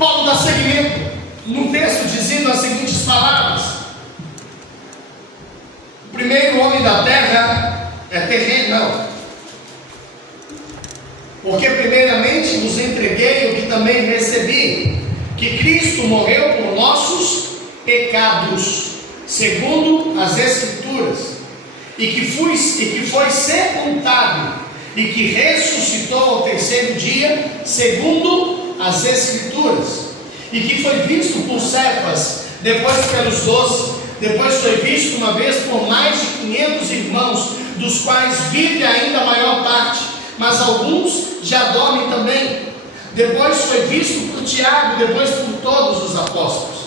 Paulo dá seguimento no texto dizendo as seguintes palavras: o primeiro homem da terra é terrenal, porque primeiramente vos entreguei o que também recebi, que Cristo morreu por nossos pecados, segundo as Escrituras, e que foi sepultado, e que ressuscitou ao terceiro dia, segundo as Escrituras, e que foi visto por Cefas, depois pelos 12, depois foi visto uma vez por mais de 500 irmãos, dos quais vive ainda a maior parte, mas alguns já dormem também. Depois foi visto por Tiago, depois por todos os apóstolos.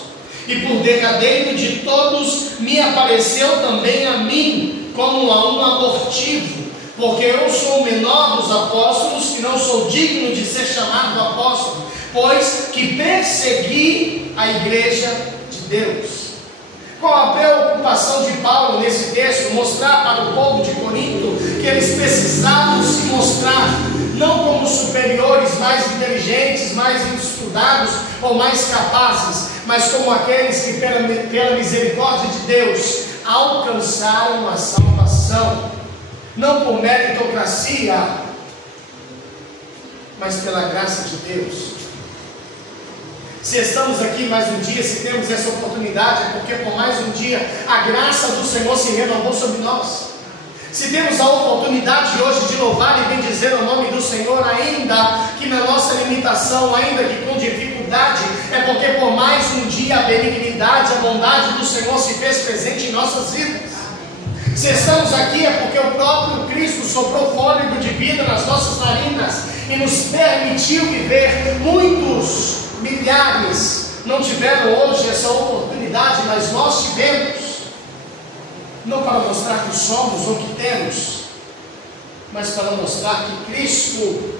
E por derradeiro de todos me apareceu também a mim, como a um abortivo, porque eu sou o menor dos apóstolos, e não sou digno de ser chamado apóstolo, pois que persegui a igreja de Deus. Qual a preocupação de Paulo nesse texto? Mostrar para o povo de Corinto que eles precisavam se mostrar não como superiores, mais inteligentes, mais estudados ou mais capazes, mas como aqueles que pela misericórdia de Deus alcançaram a salvação, não por meritocracia, mas pela graça de Deus. Se estamos aqui mais um dia, se temos essa oportunidade, é porque por mais um dia a graça do Senhor se renovou sobre nós. Se temos a oportunidade hoje de louvar e bendizer o nome do Senhor, ainda que na nossa limitação, ainda que com dificuldade, é porque por mais um dia a benignidade, a bondade do Senhor se fez presente em nossas vidas. Se estamos aqui é porque o próprio Cristo soprou fôlego de vida nas nossas narinas e nos permitiu viver. Muitos, milhares, não tiveram hoje essa oportunidade, mas nós tivemos. Não para mostrar que somos ou que temos, mas para mostrar que Cristo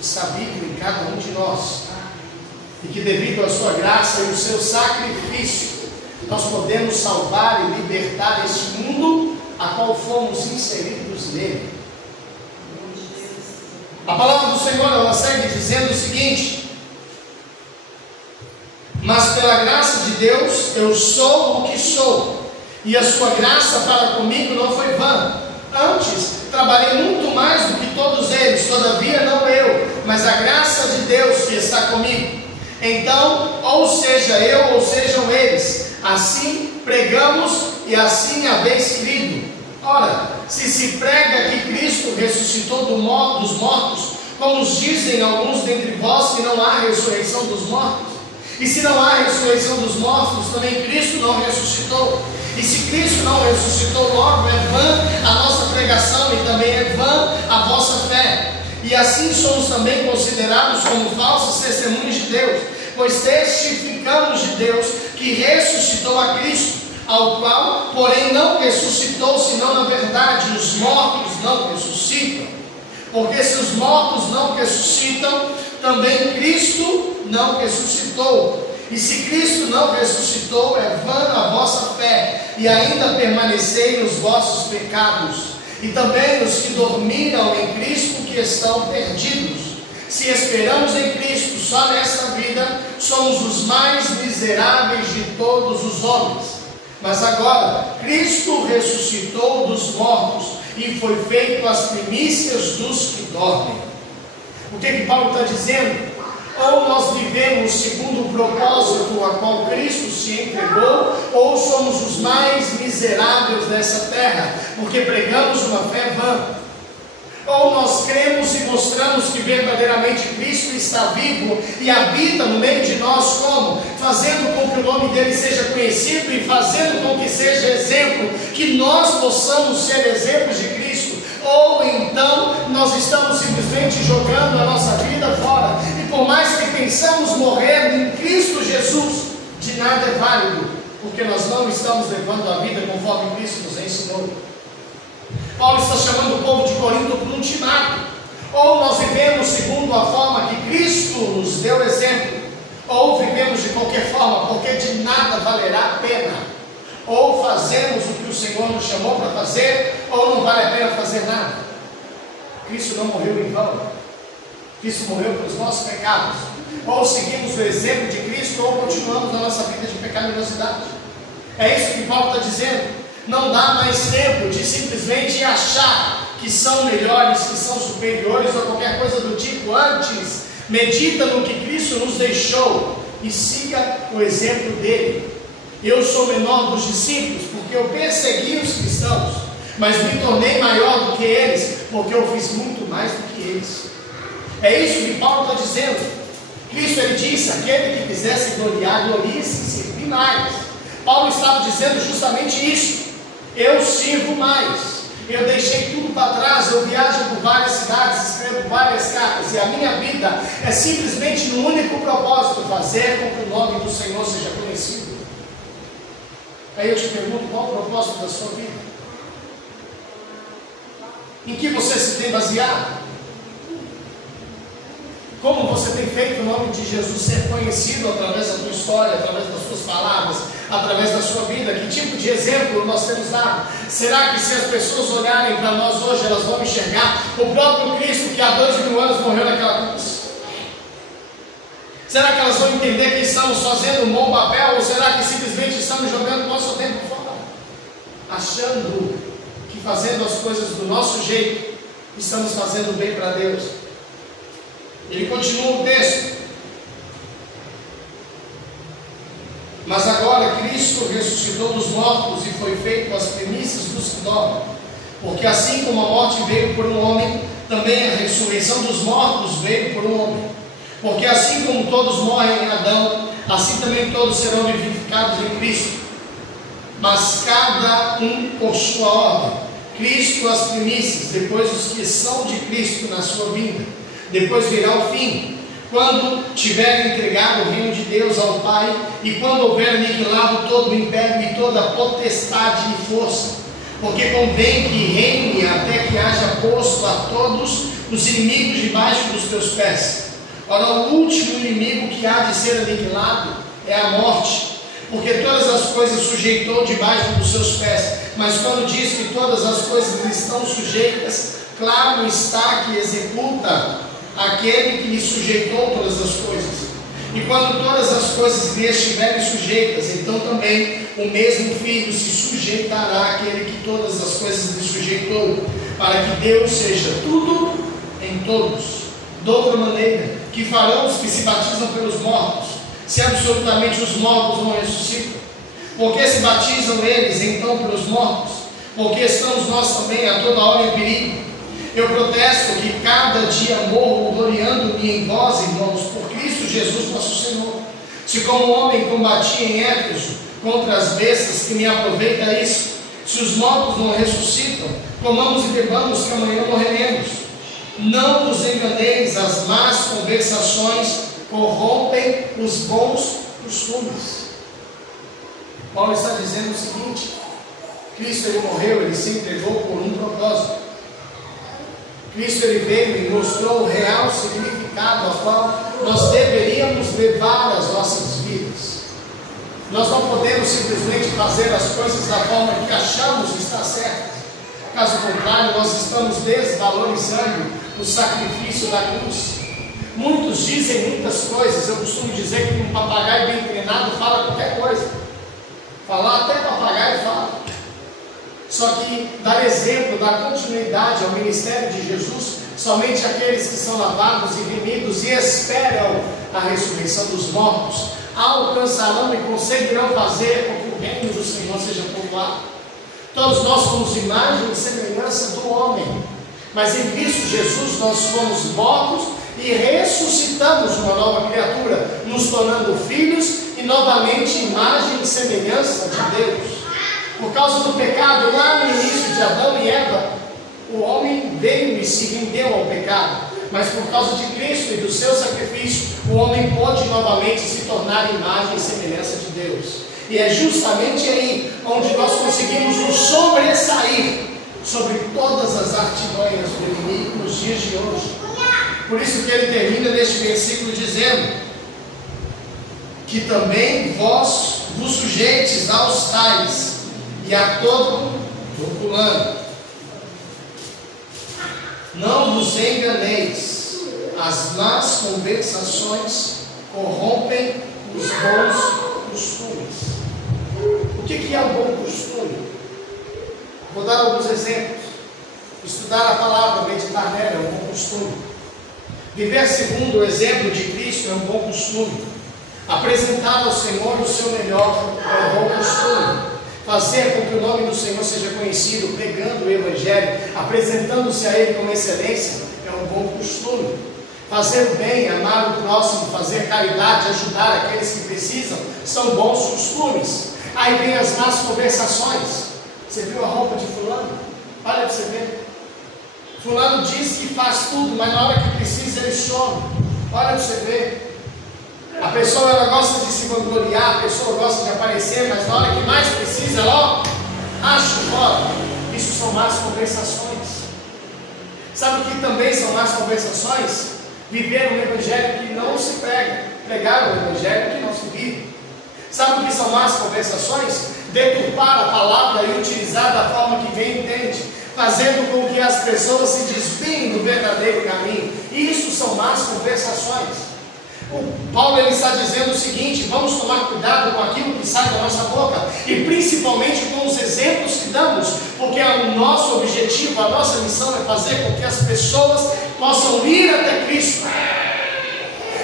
está vivo em cada um de nós, e que devido à sua graça e ao seu sacrifício, nós podemos salvar e libertar este mundo a qual fomos inseridos nele. A palavra do Senhor, ela segue dizendo o seguinte: mas pela graça de Deus eu sou o que sou, e a sua graça para comigo não foi vã. Antes, trabalhei muito mais do que todos eles, todavia não eu, mas a graça de Deus que está comigo. Então, ou seja eu, ou sejam eles, assim pregamos e assim haveis crido. Ora, se prega que Cristo ressuscitou dos mortos, como dizem alguns dentre vós que não há ressurreição dos mortos, e se não há ressurreição dos mortos, também Cristo não ressuscitou. E se Cristo não ressuscitou, logo é vã a nossa pregação e também é vã a vossa fé. E assim somos também considerados como falsos testemunhos de Deus, pois testificamos de Deus que ressuscitou a Cristo, ao qual, porém, não ressuscitou, senão na verdade os mortos não ressuscitam. Porque se os mortos não ressuscitam, também Cristo não ressuscitou. E se Cristo não ressuscitou, é vã a vossa fé, e ainda permanecei nos vossos pecados. E também os que dormiram em Cristo, que estão perdidos. Se esperamos em Cristo só nesta vida, somos os mais miseráveis de todos os homens. Mas agora, Cristo ressuscitou dos mortos, e foi feito as primícias dos que dormem. O que Paulo está dizendo? Ou nós vivemos segundo o propósito a qual Cristo se entregou, ou somos os mais miseráveis dessa terra, porque pregamos uma fé vã. Ou nós cremos e mostramos que verdadeiramente Cristo está vivo e habita no meio de nós, como? Fazendo com que o nome dele seja conhecido e fazendo com que seja exemplo, que nós possamos ser exemplos de Cristo. Ou então nós estamos simplesmente jogando a nossa vida fora, e por mais que pensamos morrer em Cristo Jesus, de nada é válido, porque nós não estamos levando a vida conforme Cristo nos ensinou. Paulo está chamando o povo de Corinto para um ultimato: ou nós vivemos segundo a forma que Cristo nos deu exemplo, ou vivemos de qualquer forma, porque de nada valerá a pena. Ou fazemos o que o Senhor nos chamou para fazer, ou não vale a pena fazer nada. Cristo não morreu em vão. Cristo morreu pelos nossos pecados. Ou seguimos o exemplo de Cristo, ou continuamos na nossa vida de pecaminosidade. É isso que Paulo está dizendo. Não dá mais tempo de simplesmente achar que são melhores, que são superiores ou qualquer coisa do tipo. Antes, medita no que Cristo nos deixou e siga o exemplo dele. Eu sou menor dos discípulos porque eu persegui os cristãos, mas me tornei maior do que eles porque eu fiz muito mais do que eles. É isso que Paulo está dizendo. Cristo, ele disse: aquele que quiser se gloriar, glorie-se em servir mais. Paulo estava dizendo justamente isso. Eu sirvo mais. Eu deixei tudo para trás, eu viajo por várias cidades, escrevo várias cartas, e a minha vida é simplesmente no único propósito: fazer com que o nome do Senhor seja conhecido. Aí eu te pergunto, qual o propósito da sua vida? Em que você se tem baseado? Como você tem feito o nome de Jesus ser conhecido através da tua história, através das suas palavras, através da sua vida? Que tipo de exemplo nós temos dado? Será que se as pessoas olharem para nós hoje, elas vão enxergar o próprio Cristo que há 2000 anos morreu naquela cruz? Será que elas vão entender que estamos fazendo um bom papel, ou será que simplesmente estamos jogando nosso tempo fora, achando que fazendo as coisas do nosso jeito estamos fazendo bem para Deus? Ele continua o texto: mas agora Cristo ressuscitou dos mortos e foi feito as primícias dos que dormem, porque assim como a morte veio por um homem, também a ressurreição dos mortos veio por um homem. Porque assim como todos morrem em Adão, assim também todos serão vivificados em Cristo, mas cada um por sua ordem. Cristo as primícias, depois os que são de Cristo na sua vinda. Depois virá o fim, quando tiver entregado o reino de Deus ao Pai, e quando houver aniquilado todo o império e toda a potestade e força, porque convém que reine até que haja posto a todos os inimigos debaixo dos teus pés. Ora, o último inimigo que há de ser aniquilado é a morte, porque todas as coisas sujeitou debaixo dos seus pés. Mas quando diz que todas as coisas lhe estão sujeitas, claro está que executa aquele que lhe sujeitou todas as coisas. E quando todas as coisas lhe estiverem sujeitas, então também o mesmo Filho se sujeitará àquele que todas as coisas lhe sujeitou, para que Deus seja tudo em todos. De outra maneira, que farão os que se batizam pelos mortos, se absolutamente os mortos não ressuscitam? Porque se batizam eles então pelos mortos? Porque estamos nós também a toda hora em perigo? Eu protesto que cada dia morro gloriando-me em vós, irmãos, por Cristo Jesus nosso Senhor. Se como homem combati em Éfeso contra as bestas, que me aproveita isso? Se os mortos não ressuscitam, comamos e bebamos, que amanhã morreremos. Não vos enganeis, as más conversações corrompem os bons costumes. Paulo está dizendo o seguinte: Cristo, ele morreu, ele se entregou por um propósito. Cristo, ele veio e mostrou o real significado a qual nós deveríamos levar as nossas vidas. Nós não podemos simplesmente fazer as coisas da forma que achamos estar certas. Caso contrário, nós estamos desvalorizando o sacrifício da cruz. Muitos dizem muitas coisas. Eu costumo dizer que um papagaio bem treinado fala qualquer coisa. Falar até papagaio fala. Só que dar exemplo, dar continuidade ao ministério de Jesus, somente aqueles que são lavados e remidos e esperam a ressurreição dos mortos alcançarão e conseguirão fazer com que o reino do Senhor seja povoado. Todos nós somos imagem e semelhança do homem, mas em Cristo Jesus nós fomos mortos e ressuscitamos uma nova criatura, nos tornando filhos e novamente imagem e semelhança de Deus. Por causa do pecado, lá no início de Adão e Eva, o homem veio e se rendeu ao pecado. Mas por causa de Cristo e do seu sacrifício, o homem pode novamente se tornar imagem e semelhança de Deus. E é justamente aí onde nós conseguimos nos sobressair sobre todas as artimanhas do inimigo nos dias de hoje. Por isso que ele termina neste versículo dizendo que também vós vos sujeites aos tais e a todo fulano. Não vos enganeis, as más conversações corrompem os bons costumes. O que é um bom costume? Vou dar alguns exemplos. Estudar a palavra, meditar nela é um bom costume. Viver segundo o exemplo de Cristo é um bom costume. Apresentar ao Senhor o seu melhor é um bom costume. Fazer com que o nome do Senhor seja conhecido, pregando o Evangelho, apresentando-se a Ele com excelência, é um bom costume. Fazer o bem, amar o próximo, fazer caridade, ajudar aqueles que precisam, são bons costumes. Aí vem as más conversações. Você viu a roupa de fulano? Olha para você ver. Fulano diz que faz tudo, mas na hora que precisa ele some. Olha para você ver. A pessoa ela gosta de se vangloriar, a pessoa gosta de aparecer, mas na hora que mais precisa, ela acha fora. Isso são más conversações. Sabe o que também são más conversações? Viver um evangelho que não se prega, pregar um evangelho que não se vive. Sabe o que são más conversações? Deturpar a palavra e utilizar da forma que bem entende, fazendo com que as pessoas se desviem do verdadeiro caminho. Isso são más conversações. O Paulo ele está dizendo o seguinte: vamos tomar cuidado com aquilo que sai da nossa boca, e principalmente com os exemplos que damos, porque o nosso objetivo, a nossa missão é fazer com que as pessoas possam ir até Cristo.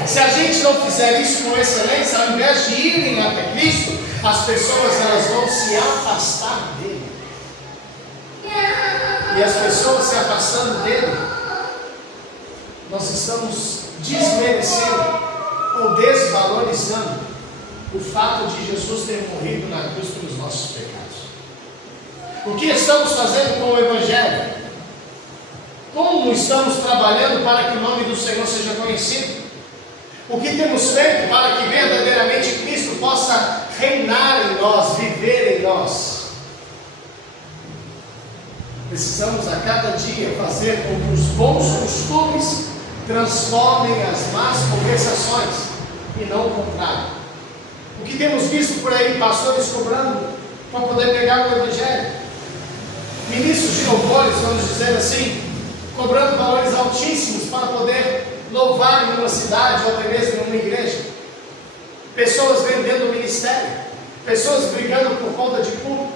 Se a gente não fizer isso com excelência, ao invés de irem até Cristo, as pessoas elas vão se afastar dele. E as pessoas se afastando dele, nós estamos desmerecendo ou desvalorizando o fato de Jesus ter morrido na cruz pelos nossos pecados. O que estamos fazendo com o Evangelho? Como estamos trabalhando para que o nome do Senhor seja conhecido? O que temos feito para que verdadeiramente Cristo possa reinar em nós, viver em nós? Precisamos a cada dia fazer com que os bons costumes transformem as más conversações e não o contrário. O que temos visto por aí, pastores cobrando para poder pregar o Evangelho, ministros de louvores, vamos dizer assim, cobrando valores altíssimos para poder louvar em uma cidade ou até mesmo em uma igreja, pessoas vendendo o ministério, pessoas brigando por conta de público,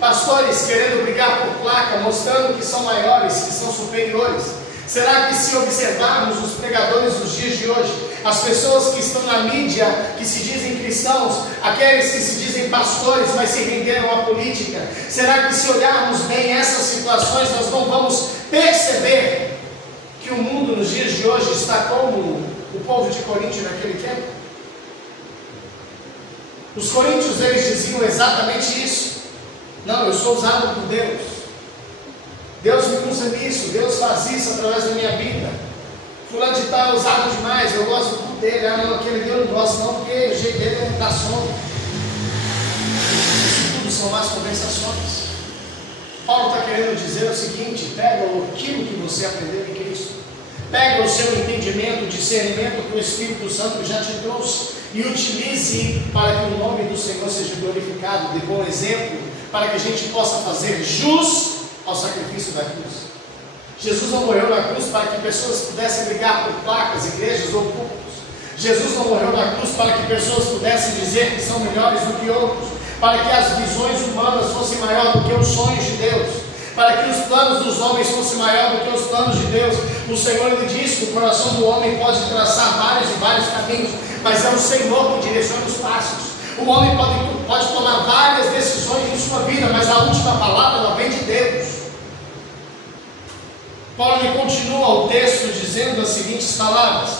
pastores querendo brigar por placa, mostrando que são maiores, que são superiores. Será que se observarmos os pregadores dos dias de hoje, as pessoas que estão na mídia, que se dizem cristãos, aqueles que se dizem pastores, mas se renderam à política, será que se olharmos bem essas situações, nós não vamos perceber que o mundo nos dias de hoje está como o povo de Coríntio naquele tempo? Os coríntios eles diziam exatamente isso. Não, eu sou usado por Deus. Deus me usa nisso, Deus faz isso através da minha vida. Fulano de tal é usado demais, eu gosto do dele. Ah, não, aquele Deus eu não gosto não, porque o jeito dele é dar sono. Isso tudo são más conversações. Paulo está querendo dizer o seguinte: pega aquilo que você aprendeu em Cristo, pega o seu entendimento, discernimento que o Espírito Santo já te trouxe, e utilize para que o nome do Senhor seja glorificado. Dê bom exemplo, para que a gente possa fazer jus ao sacrifício da cruz. Jesus não morreu na cruz para que pessoas pudessem brigar por placas, igrejas ou cultos. Jesus não morreu na cruz para que pessoas pudessem dizer que são melhores do que outros, para que as visões humanas fossem maiores do que os sonhos de Deus, para que os planos dos homens fossem maiores do que os planos de Deus. O Senhor lhe diz que o coração do homem pode traçar vários e vários caminhos, mas é o Senhor que direciona os passos. O homem pode tomar várias decisões em sua vida, mas a última palavra ela vem de Deus. Paulo continua o texto dizendo as seguintes palavras: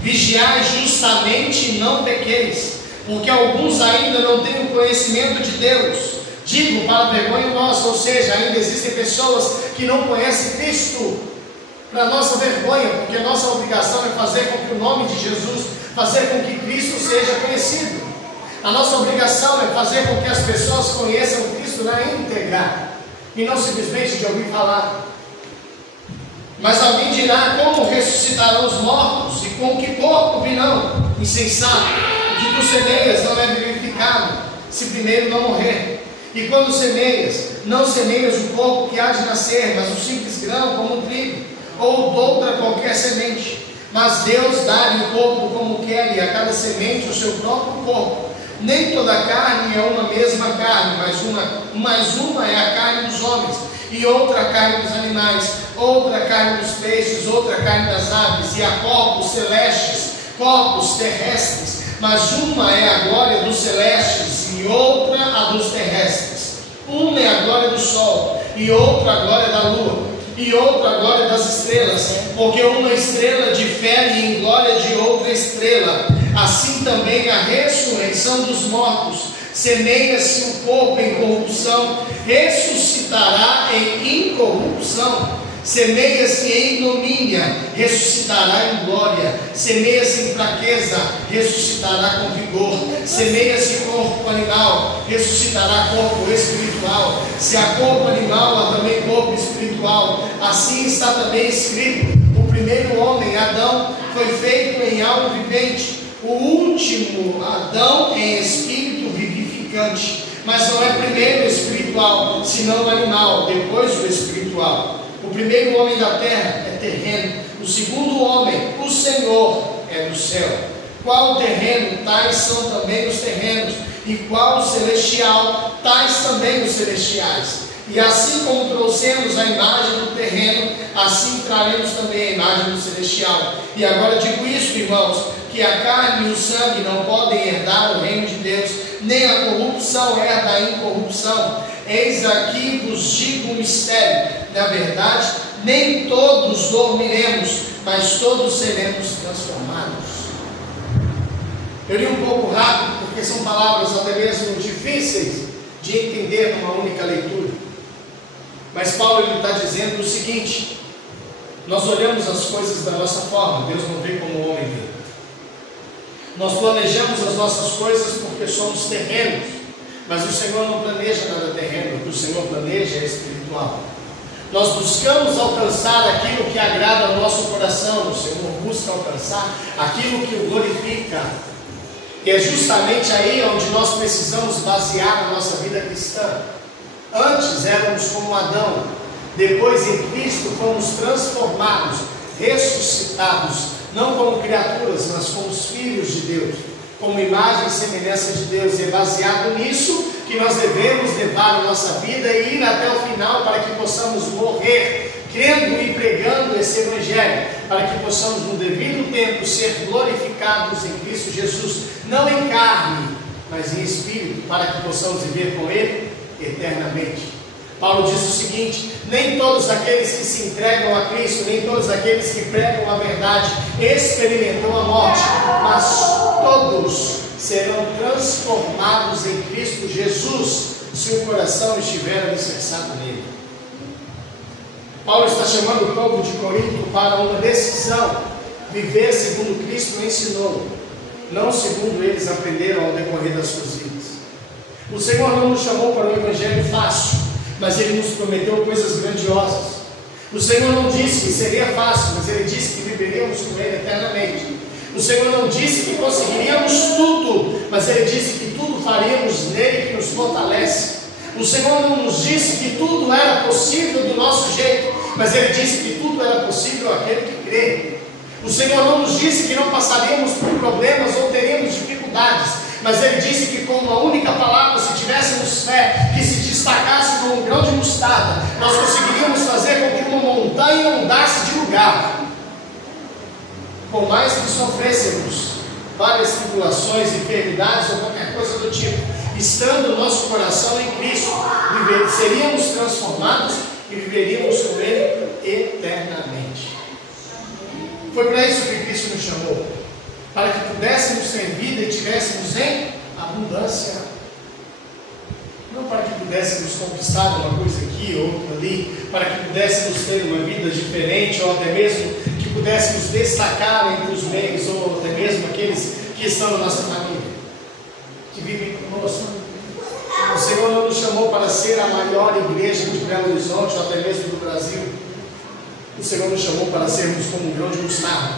vigiai justamente e não pequeis, porque alguns ainda não têm o conhecimento de Deus. Digo para vergonha nossa, ou seja, ainda existem pessoas que não conhecem Cristo para nossa vergonha, porque nossa obrigação é fazer com que o nome de Jesus, fazer com que Cristo seja conhecido. A nossa obrigação é fazer com que as pessoas conheçam Cristo na íntegra, e não simplesmente de ouvir falar. Mas alguém dirá: como ressuscitarão os mortos, e com que corpo virão? Insensato, o que tu semeias não é vivificado, se primeiro não morrer. E quando semeias, não semeias o corpo que há de nascer, mas o simples grão como um trigo, ou outra qualquer semente. Mas Deus dá-lhe o corpo como quer, e a cada semente o seu próprio corpo. Nem toda a carne é uma mesma carne, mas uma é a carne dos homens, e outra a carne dos animais, outra a carne dos peixes, outra a carne das aves, e há corpos celestes, corpos terrestres, mas uma é a glória dos celestes, e outra a dos terrestres. Uma é a glória do sol, e outra a glória da lua, e outra a glória das estrelas, porque uma estrela difere em glória de outra estrela. Assim também a ressurreição dos mortos, semeia-se o corpo em corrupção, ressuscitará em incorrupção. Semeia-se em ignomínia, ressuscitará em glória. Semeia-se em fraqueza, ressuscitará com vigor. Semeia-se corpo animal, ressuscitará corpo espiritual. Se há corpo animal, há também corpo espiritual. Assim está também escrito: o primeiro homem, Adão, foi feito em alma vivente. O último, Adão, em espírito vivificante. Mas não é primeiro o espiritual, senão o animal, depois o espiritual. O primeiro homem da terra é terreno, o segundo homem, o Senhor, é do céu. Qual terreno, tais são também os terrenos, e qual celestial, tais também os celestiais. E assim como trouxemos a imagem do terreno, assim traremos também a imagem do celestial. E agora digo isto, irmãos, que a carne e o sangue não podem herdar o reino de Deus, nem a corrupção herda a incorrupção. Eis aqui vos digo um mistério: na verdade, nem todos dormiremos, mas todos seremos transformados. Eu li um pouco rápido, porque são palavras até mesmo difíceis de entender numa única leitura. Mas Paulo está dizendo o seguinte: nós olhamos as coisas da nossa forma, Deus não vê como o homem vê. Nós planejamos as nossas coisas porque somos terrenos, mas o Senhor não planeja nada terreno, o que o Senhor planeja é espiritual. Nós buscamos alcançar aquilo que agrada ao nosso coração, o Senhor busca alcançar aquilo que o glorifica. E é justamente aí onde nós precisamos basear a nossa vida cristã. Antes éramos como Adão, depois em Cristo fomos transformados, ressuscitados, não como criaturas, mas como os filhos de Deus, como imagem e semelhança de Deus. E é baseado nisso que nós devemos levar a nossa vida e ir até o final, para que possamos morrer crendo e pregando esse Evangelho, para que possamos no devido tempo ser glorificados em Cristo Jesus, não em carne, mas em espírito, para que possamos viver com Ele eternamente. Paulo diz o seguinte: nem todos aqueles que se entregam a Cristo, nem todos aqueles que pregam a verdade experimentam a morte, mas todos serão transformados em Cristo Jesus, se o coração estiver alicerçado nele. Paulo está chamando o povo de Corinto para uma decisão: viver segundo Cristo ensinou, não segundo eles aprenderam ao decorrer das suas vidas. O Senhor não nos chamou para um evangelho fácil, mas Ele nos prometeu coisas grandiosas. O Senhor não disse que seria fácil, mas Ele disse que viveríamos com Ele eternamente. O Senhor não disse que conseguiríamos tudo, mas Ele disse que tudo faríamos nele que nos fortalece. O Senhor não nos disse que tudo era possível do nosso jeito, mas Ele disse que tudo era possível àquele que crê. O Senhor não nos disse que não passaríamos por problemas ou teríamos dificuldades, mas Ele disse que com uma única palavra, se tivéssemos fé que se destacasse como um grão de mostarda, nós conseguiríamos fazer com que uma montanha mudasse de lugar. Por mais que sofrêssemos várias tribulações, enfermidades ou qualquer coisa do tipo, estando o nosso coração em Cristo, seríamos transformados e viveríamos com Ele eternamente. Foi para isso que Cristo nos chamou, para que pudéssemos ter vida e tivéssemos em abundância, não para que pudéssemos conquistar uma coisa aqui, outra ali, para que pudéssemos ter uma vida diferente, ou até mesmo que pudéssemos destacar entre os meios, ou até mesmo aqueles que estão na nossa família, que vivem conosco. O Senhor não nos chamou para ser a maior igreja de Belo Horizonte, ou até mesmo do Brasil. O Senhor nos chamou para sermos como um grão de mostarda,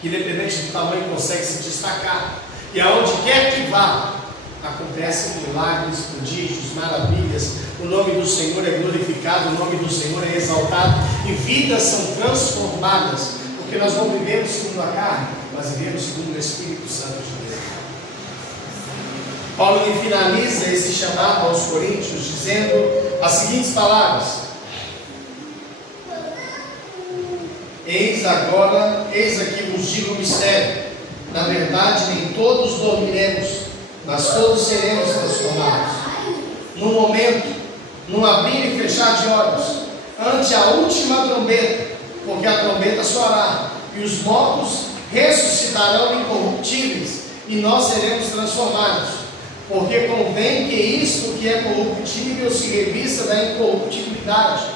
que independente do tamanho consegue se destacar, e aonde quer que vá, acontecem milagres, prodígios, maravilhas. O nome do Senhor é glorificado, o nome do Senhor é exaltado, e vidas são transformadas, porque porque nós não vivemos segundo a carne, mas vivemos segundo o Espírito Santo de Deus. Paulo finaliza esse chamado aos Coríntios dizendo as seguintes palavras: eis aqui vos digo o mistério, na verdade nem todos dormiremos, mas todos seremos transformados, num momento, num abrir e fechar de olhos, ante a última trombeta, porque a trombeta soará, e os mortos ressuscitarão incorruptíveis, e nós seremos transformados, porque convém que isto que é corruptível se revista da incorruptibilidade,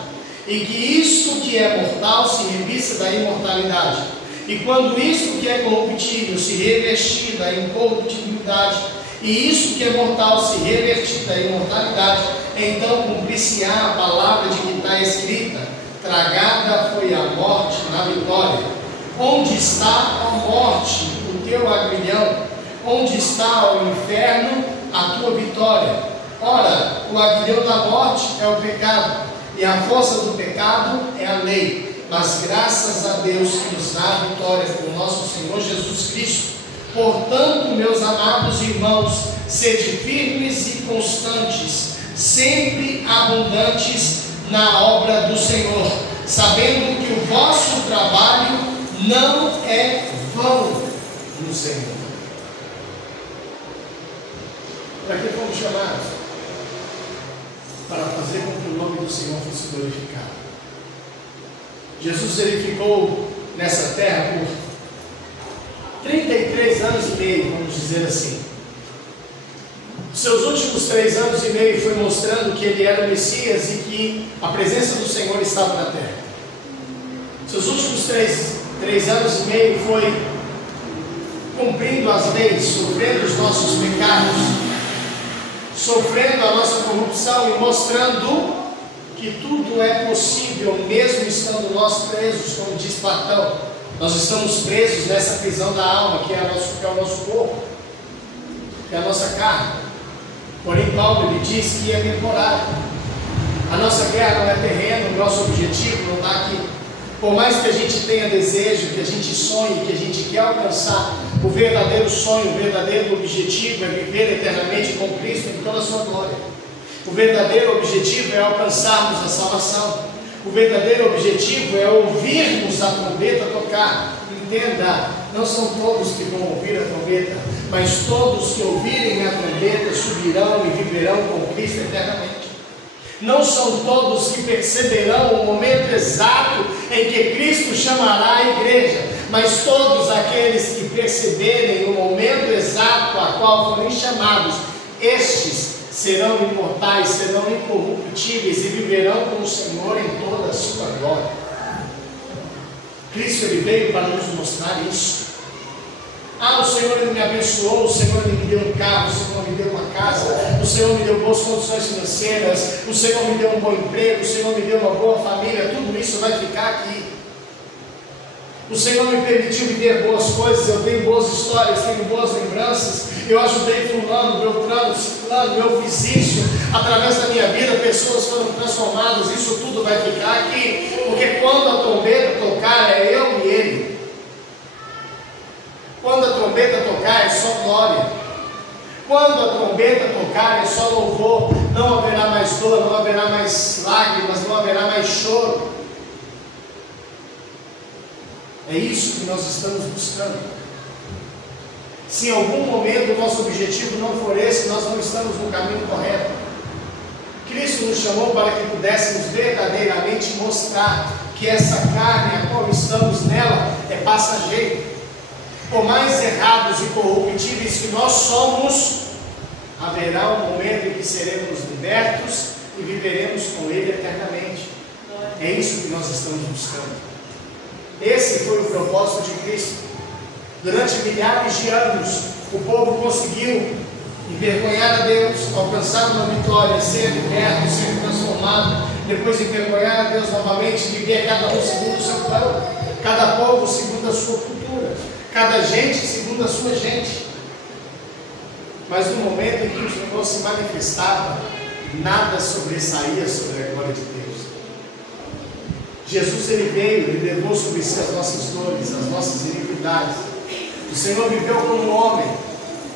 e que isto que é mortal se revista da imortalidade. E quando isto que é corruptível se revestir da incorruptibilidade, e isto que é mortal se revertir da imortalidade, então cumprir-se-á a palavra de que está escrita: tragada foi a morte na vitória. Onde está a morte, o teu aguilhão? Onde está o inferno, a tua vitória? Ora, o aguilhão da morte é o pecado, e a força do pecado é a lei. Mas graças a Deus que nos dá a vitória por nosso Senhor Jesus Cristo. Portanto, meus amados irmãos, sede firmes e constantes, sempre abundantes na obra do Senhor, sabendo que o vosso trabalho não é vão no Senhor. Para que fomos chamados? Para fazer com que o nome do Senhor fosse glorificado. Jesus ele ficou nessa terra por 33 anos e meio, vamos dizer assim. Os seus últimos 3 anos e meio foi mostrando que ele era o Messias e que a presença do Senhor estava na terra. Seus últimos 3 anos e meio foi cumprindo as leis, sofrendo os nossos pecados, sofrendo a nossa corrupção e mostrando que tudo é possível, mesmo estando nós presos, como diz Platão. Nós estamos presos nessa prisão da alma, que é o nosso corpo, que é a nossa carne. Porém, Paulo ele diz que é temporário. A nossa guerra não é terreno, o nosso objetivo não está aqui. Por mais que a gente tenha desejo, que a gente sonhe, que a gente quer alcançar, o verdadeiro sonho, o verdadeiro objetivo é viver eternamente com Cristo em toda a sua glória. O verdadeiro objetivo é alcançarmos a salvação. O verdadeiro objetivo é ouvirmos a trombeta tocar. Entenda, não são todos que vão ouvir a trombeta, mas todos que ouvirem a trombeta subirão e viverão com Cristo eternamente. Não são todos que perceberão o momento exato em que Cristo chamará a igreja, mas todos aqueles que perceberem o momento exato a qual forem chamados, estes serão imortais, serão incorruptíveis e viverão com o Senhor em toda a sua glória. Cristo ele veio para nos mostrar isso. O Senhor ele me abençoou, o Senhor ele me deu um carro, o Senhor me deu uma casa, o Senhor me deu boas condições financeiras, o Senhor me deu um bom emprego, o Senhor me deu uma boa família, tudo isso vai ficar aqui. O Senhor me permitiu viver boas coisas, eu tenho boas histórias, tenho boas lembranças, eu ajudei fulano, beltrano, ciclano, eu fiz isso, através da minha vida pessoas foram transformadas, isso tudo vai ficar aqui, porque quando a trombeta tocar é eu e ele. Quando a trombeta tocar é só glória. Quando a trombeta tocar é só louvor, não haverá mais dor, não haverá mais lágrimas, não haverá mais choro. É isso que nós estamos buscando. Se em algum momento o nosso objetivo não for esse, nós não estamos no caminho correto. Cristo nos chamou para que pudéssemos verdadeiramente mostrar que essa carne a qual estamos nela é passageira. Por mais errados e corruptíveis que nós somos, haverá um momento em que seremos libertos e viveremos com Ele eternamente. É isso que nós estamos buscando. Esse foi o propósito de Cristo. Durante milhares de anos, o povo conseguiu envergonhar a Deus, alcançar uma vitória, ser liberto, ser transformado, depois envergonhar a Deus novamente, viver cada um segundo o seu plano, cada povo segundo a sua cultura, cada gente segundo a sua gente. Mas no momento em que o Senhor se manifestava, nada sobressaía sobre a glória de Deus. Jesus, ele veio, ele levou sobre si as nossas dores, as nossas iniquidades. O Senhor viveu como um homem,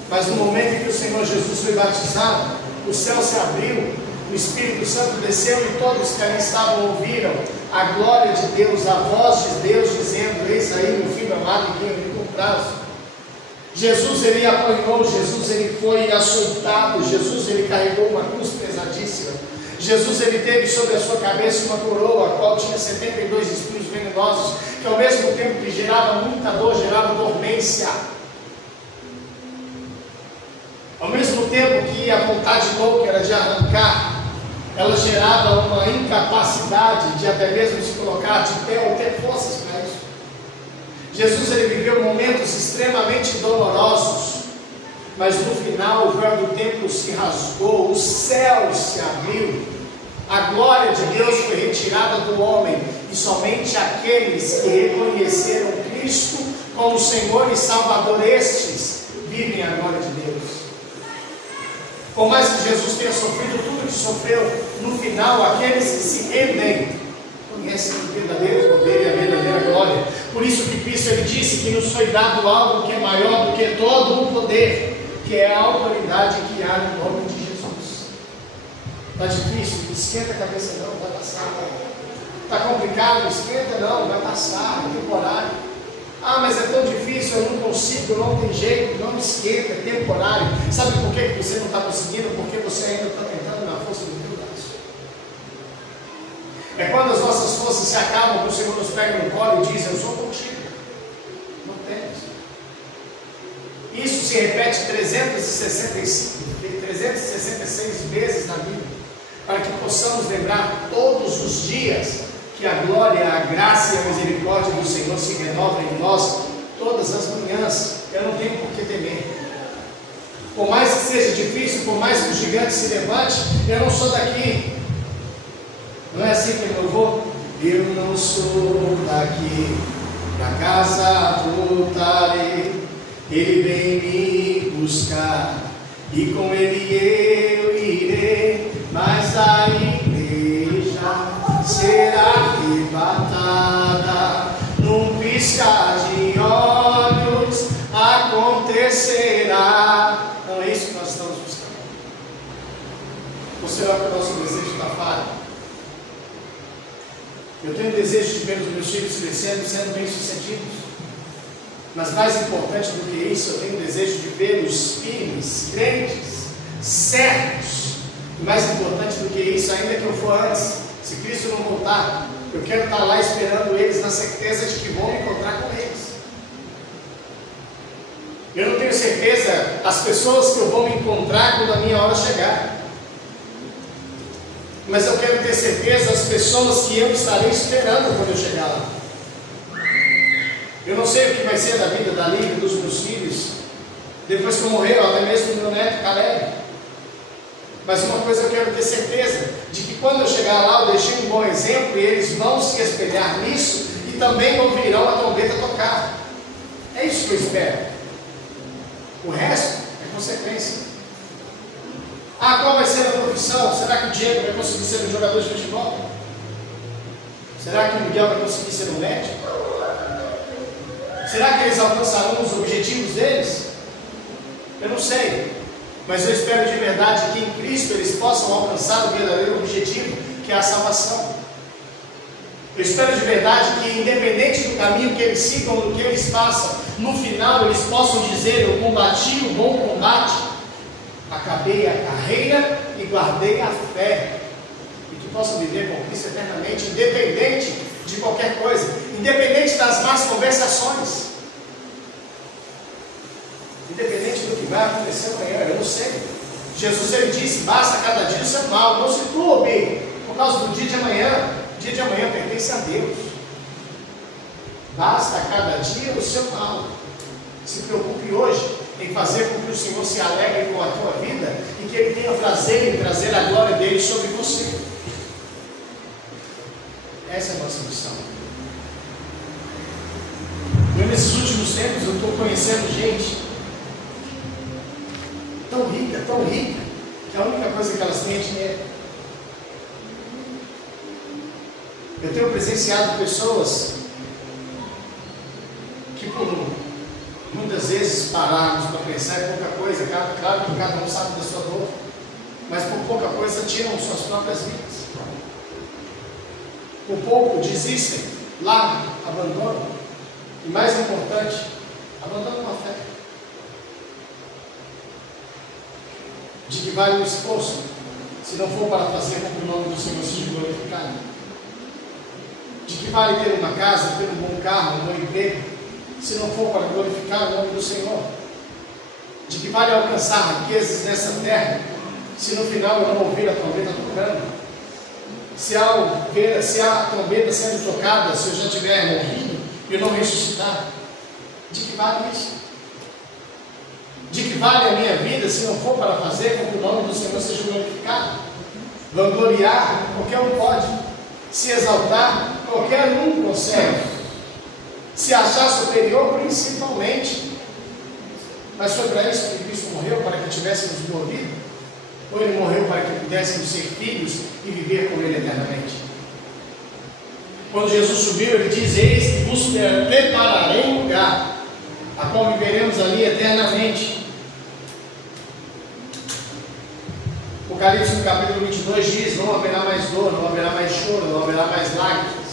mas no momento em que o Senhor Jesus foi batizado, o céu se abriu, o Espírito Santo desceu e todos que ali estavam ouviram a glória de Deus, a voz de Deus dizendo: eis aí meu filho amado em quem eu me comprazo. Jesus, ele apanhou, Jesus, ele foi açoitado, Jesus, ele carregou uma cruz pesadíssima. Jesus, ele teve sobre a sua cabeça uma coroa, a qual tinha 72 espinhos venenosos, que ao mesmo tempo que gerava muita dor, gerava dormência. Ao mesmo tempo que a vontade louca era de arrancar, ela gerava uma incapacidade de até mesmo se colocar de pé ou ter forças para isso. Jesus, ele viveu momentos extremamente dolorosos, mas no final o véu do templo se rasgou, o céu se abriu, a glória de Deus foi retirada do homem, e somente aqueles que reconheceram Cristo como Senhor e Salvador, estes vivem a glória de Deus. Por mais que Jesus tenha sofrido tudo que sofreu, no final aqueles que se rendem conhecem o verdadeiro poder e a verdadeira glória. Por isso que Cristo, ele disse que nos foi dado algo que é maior do que todo o poder, que é a autoridade que há no nome de Jesus. Está difícil? Esquenta a cabeça não, vai passar. Está complicado? Esquenta não, vai passar, é temporário. Ah, mas é tão difícil, eu não consigo, não tem jeito, não esquenta, é temporário. Sabe por que você não está conseguindo? Porque você ainda está tentando na força do teu braço. É quando as nossas forças se acabam, que o Senhor nos pega no colo e diz: eu sou contigo. Não temas. Isso se repete 366 vezes na Bíblia, para que possamos lembrar todos os dias que a glória, a graça e a misericórdia do Senhor se renovam em nós todas as manhãs. Eu não tenho por que temer. Por mais que seja difícil, por mais que o gigante se levante, eu não sou daqui. Não é assim que ele louvou? Eu não sou daqui, pra casa voltarei. Ele vem me buscar e com ele eu irei, mas a igreja será arrebatada num piscar de olhos, acontecerá. Não é isso que nós estamos buscando. Ou será que o nosso desejo está falho? Eu tenho desejo de ver os meus filhos crescendo e sendo bem-sucedidos. Mas mais importante do que isso, eu tenho desejo de vê-los firmes, crentes, certos. E mais importante do que isso, ainda que eu for antes, se Cristo não voltar, eu quero estar lá esperando eles na certeza de que vou me encontrar com eles. Eu não tenho certeza as pessoas que eu vou me encontrar quando a minha hora chegar. Mas eu quero ter certeza as pessoas que eu estarei esperando quando eu chegar lá. Eu não sei o que vai ser da vida da Lívia, dos meus filhos, depois que eu morrer, ou até mesmo do meu neto Caleb. Mas uma coisa eu quero ter certeza, de que quando eu chegar lá, eu deixei um bom exemplo e eles vão se espelhar nisso e também ouvirão a trombeta tocar. É isso que eu espero. O resto é consequência. Ah, qual vai ser a profissão? Será que o Diego vai conseguir ser um jogador de futebol? Será que o Miguel vai conseguir ser um médico? Será que eles alcançarão os objetivos deles? Eu não sei. Mas eu espero de verdade que em Cristo eles possam alcançar o verdadeiro objetivo, que é a salvação. Eu espero de verdade que, independente do caminho que eles sigam, do que eles façam, no final eles possam dizer: eu combati o bom combate, acabei a carreira e guardei a fé. E que possam viver com Cristo eternamente, independente de qualquer coisa, independente das más conversações, independente do que vai acontecer amanhã, eu não sei. Jesus, ele disse: basta cada dia o seu mal, não se turbe por causa do dia de amanhã. O dia de amanhã pertence a Deus. Basta cada dia o seu mal. Se preocupe hoje em fazer com que o Senhor se alegre com a tua vida e que Ele tenha prazer em trazer a glória dele sobre você. Essa é a nossa missão. Eu, nesses últimos tempos, eu estou conhecendo gente tão rica, que a única coisa que elas têm é dinheiro. Eu tenho presenciado pessoas que por muitas vezes pararmos para pensar em pouca coisa, claro que cada um sabe da sua dor, mas por pouca coisa tiram suas próprias vidas. Por pouco desistem, largam, abandonam. E mais importante, abandonam a fé. De que vale o esforço, se não for para fazer com que o nome do Senhor seja glorificado? De que vale ter uma casa, ter um bom carro, um bom emprego, se não for para glorificar o nome do Senhor? De que vale alcançar riquezas nessa terra, se no final eu não ouvir a trombeta tocando? Se a trombeta sendo tocada, se eu já tiver morrido e eu não ressuscitar? De que vale isso? De que vale a minha vida se não for para fazer com que o nome do Senhor seja glorificado? Vangloriar, qualquer um pode. Se exaltar, qualquer um consegue. Se achar superior, principalmente. Mas foi para isso que Cristo morreu, para que tivéssemos boa vida? Ou Ele morreu para que pudéssemos ser filhos e viver com Ele eternamente? Quando Jesus subiu, Ele diz: eis que vos prepararei um lugar, a qual viveremos ali eternamente. Apocalipse no capítulo 22 diz: não haverá mais dor, não haverá mais choro, não haverá mais lágrimas.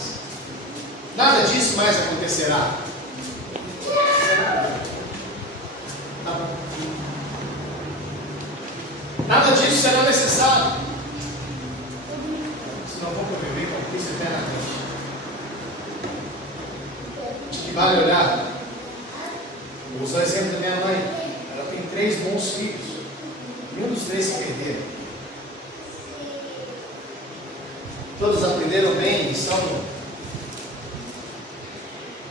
Nada disso mais acontecerá. Nada disso será necessário, se não for para viver com Cristo eternamente. De que vale olhar? Vou usar o exemplo da minha mãe. Ela tem 3 bons filhos, e um dos 3 se perderam. Todos aprenderam bem e são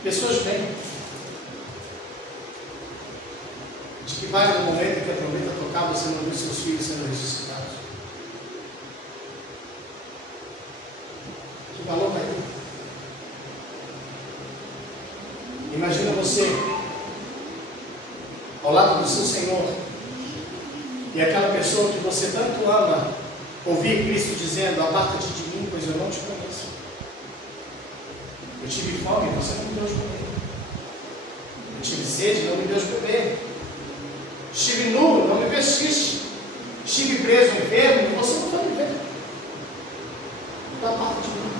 pessoas de bem. De que vale no momento em que a trombeta tocar, você não viu seus filhos sendo ressuscitados? Que valor vai ter? Imagina você ao lado do seu Senhor e aquela pessoa que você tanto ama ouvir Cristo dizendo: aparta-te de mim, pois eu não te conheço. Eu tive fome, você não me deu de comer. Eu tive sede, não me deu de beber. Estive nu, não me vestiste. Estive preso, enfermo, você não foi me ver. Então aparta de mim.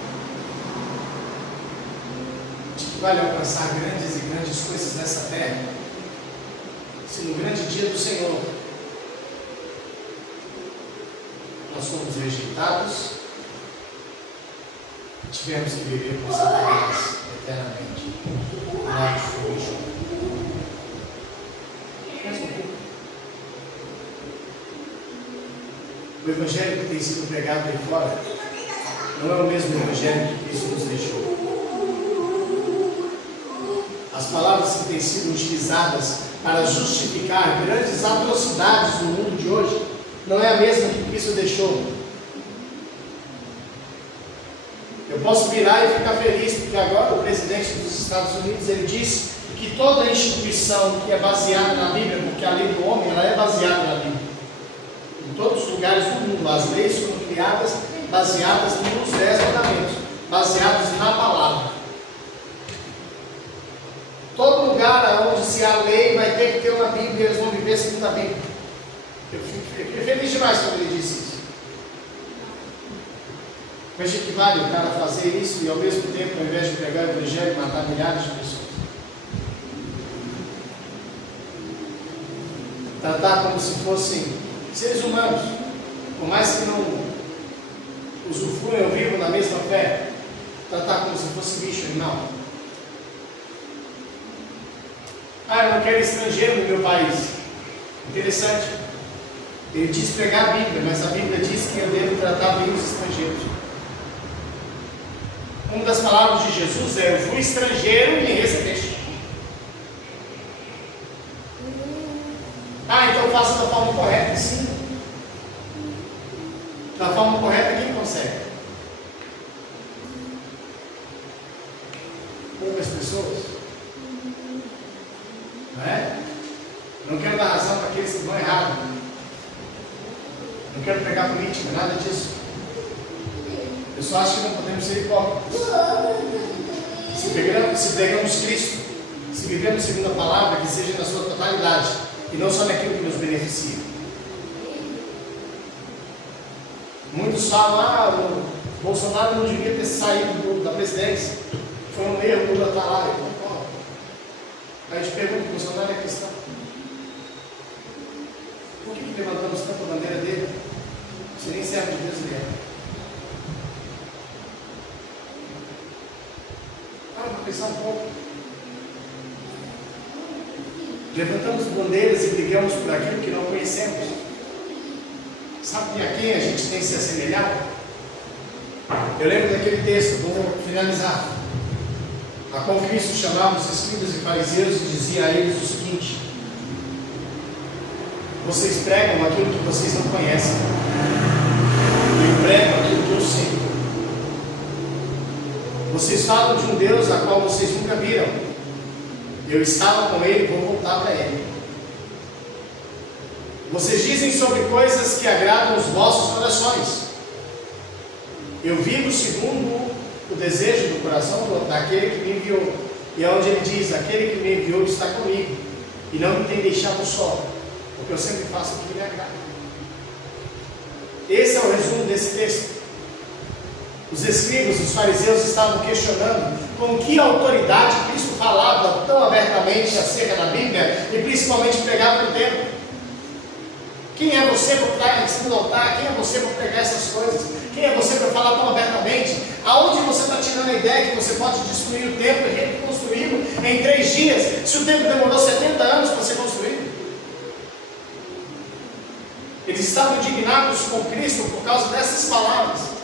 De que vale alcançar grandes e grandes coisas nessa terra, se no grande dia do Senhor nós fomos rejeitados e tivemos que viver com Satanás eternamente, lá de fogo e chuva. O evangelho que tem sido pregado aí fora não é o mesmo evangelho que Cristo nos deixou. As palavras que têm sido utilizadas para justificar grandes atrocidades no mundo de hoje não é a mesma que Cristo deixou. Eu posso virar e ficar feliz porque agora o presidente dos Estados Unidos ele disse que toda instituição que é baseada na Bíblia, porque a lei do homem ela é baseada na Bíblia. Em todos os lugares do mundo as leis foram criadas baseadas nos 10 mandamentos, baseados na palavra. Todo lugar onde se há lei vai ter que ter uma Bíblia e eles vão viver segundo a Bíblia. Eu fiquei feliz demais quando ele disse isso. Mas de que vale o cara fazer isso e ao mesmo tempo, ao invés de pregar o evangelho, matar milhares de pessoas? Tratar como se fossem seres humanos, por mais que não usufruam ou vivam na mesma fé, tratar como se fosse bicho animal. Eu não quero estrangeiro no meu país. Interessante. Ele diz pregar a Bíblia, mas a Bíblia diz que eu devo tratar bem os estrangeiros. Uma das palavras de Jesus é: eu fui estrangeiro e me recebeste. Então faça da forma correta, sim. Da forma correta quem consegue? Poucas pessoas. Não é? Não quero dar razão para aqueles que vão errado. Não quero pregar política, nada disso. Eu só acho que não podemos ser hipócritas. Se pregamos Cristo, se vivemos segundo a palavra, que seja na sua totalidade, e não só naquilo que nos beneficia. Muitos falam, o Bolsonaro não devia ter saído da presidência. Foi um erro, Lula está lá. Eu concordo. Aí a gente pergunta, o Bolsonaro é cristão. Por que levantamos tanto a bandeira dele? Se nem servo de Deus ele é. Para pensar um pouco. Levantamos bandeiras e brigamos por aquilo que não conhecemos. Sabe a quem a gente tem se assemelhado? Eu lembro daquele texto, vou finalizar, a qual Cristo chamava os escribas e fariseus e dizia a eles o seguinte: vocês pregam aquilo que vocês não conhecem, eu prego aquilo que eu sei. Vocês falam de um Deus a qual vocês nunca viram. Eu estava com ele, vou voltar para ele. Vocês dizem sobre coisas que agradam os vossos corações. Eu vivo segundo o desejo do coração daquele que me enviou. E é onde ele diz: aquele que me enviou está comigo e não me tem deixado só, porque eu sempre faço o que me agrada. Esse é o resumo desse texto. Os escribas, os fariseus estavam questionando com que autoridade Cristo falava tão abertamente acerca da Bíblia e principalmente pregava no templo. Quem é você para pregar em cima do altar? Quem é você para pregar essas coisas? Quem é você para falar tão abertamente? Aonde você está tirando a ideia que você pode destruir o templo e reconstruí-lo em 3 dias, se o templo demorou 70 anos para ser construído? Eles estavam indignados com Cristo por causa dessas palavras.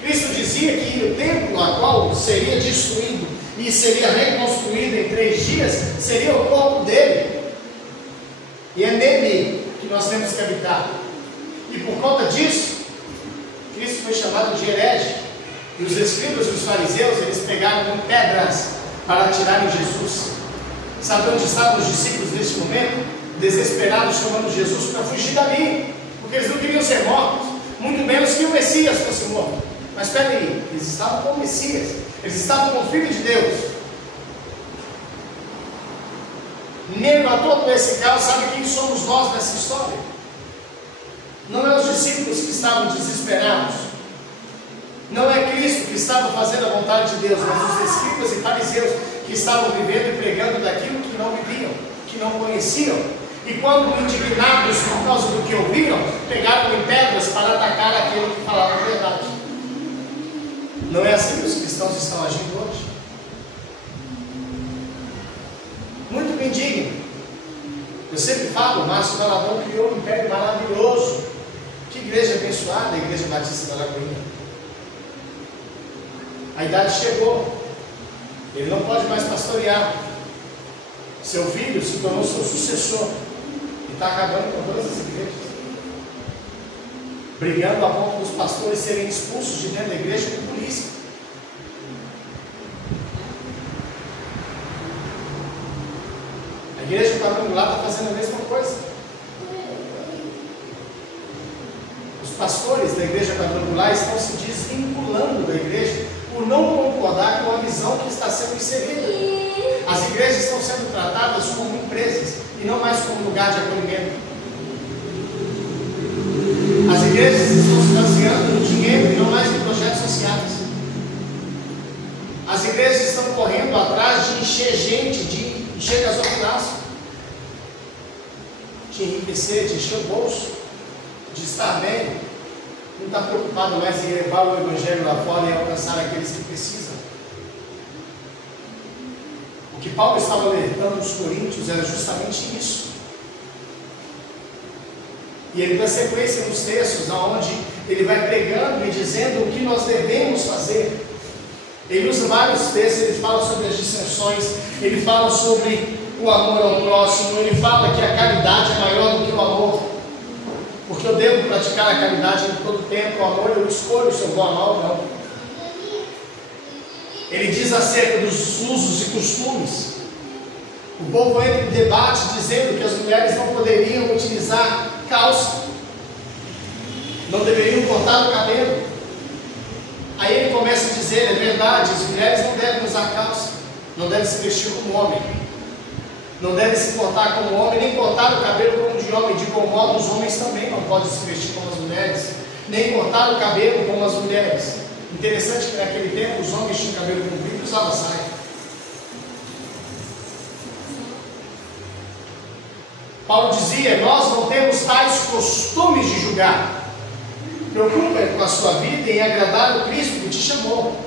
Cristo dizia que o templo a qual seria destruído e seria reconstruído em 3 dias seria o corpo dele. E é nele que nós temos que habitar. E por conta disso, Cristo foi chamado de herege. E os escribas e os fariseus, eles pegaram pedras para atirarem Jesus. Sabe onde estavam os discípulos neste momento? Desesperados, chamando Jesus para fugir dali, porque eles não queriam ser mortos, muito menos que o Messias fosse morto. Mas espera aí, eles estavam com o Messias, eles estavam com o Filho de Deus. Nego a todo esse caos, sabe quem somos nós nessa história? Não é os discípulos que estavam desesperados, não é Cristo que estava fazendo a vontade de Deus, mas os escribas e fariseus que estavam vivendo e pregando daquilo que não viviam, que não conheciam. E quando indignados por causa do que ouviram, pegaram em pedras para atacar aquele que falava a verdade. Não é assim que os cristãos estão agindo hoje? Muito me indigno. Eu sempre falo, Márcio Valadão criou um império maravilhoso. Que igreja abençoada, a Igreja Batista da Lagoinha. A idade chegou. Ele não pode mais pastorear. Seu filho se tornou seu sucessor. E está acabando com todas as igrejas. Brigando a ponto dos pastores serem expulsos de dentro da igreja com polícia. A igreja quadrangular está fazendo a mesma coisa. Os pastores da igreja quadrangular estão se desvinculando da igreja por não concordar com a visão que está sendo inserida. As igrejas estão sendo tratadas como empresas e não mais como lugar de acolhimento. As igrejas estão se baseando no dinheiro e não mais em projetos sociais. As igrejas estão correndo atrás de encher gente, de encher gasofilaço, de enriquecer, de encher o bolso, de estar bem. Não está preocupado mais em levar o evangelho lá fora e alcançar aqueles que precisam. O que Paulo estava alertando os coríntios era justamente isso. E ele dá sequência nos textos, onde ele vai pregando e dizendo o que nós devemos fazer. Ele usa vários textos, ele fala sobre as dissensões, ele fala sobre o amor ao próximo, ele fala que a caridade é maior do que o amor, porque eu devo praticar a caridade em todo tempo, o amor eu escolho se eu vou amar ou não. Ele diz acerca dos usos e costumes. O povo entra em debate dizendo que as mulheres não poderiam utilizar calça, não deveriam cortar o cabelo. Aí ele começa a dizer, é verdade, as mulheres não devem usar calça, não devem se vestir como homem, não devem se portar como homem, nem cortar o cabelo como de homem. De igual modo, os homens também não podem se vestir como as mulheres, nem cortar o cabelo como as mulheres. Interessante que naquele tempo os homens tinham cabelo comprido e usavam saia. Paulo dizia, nós não temos tais costumes de julgar. Preocupa com a sua vida em agradar o Cristo que te chamou.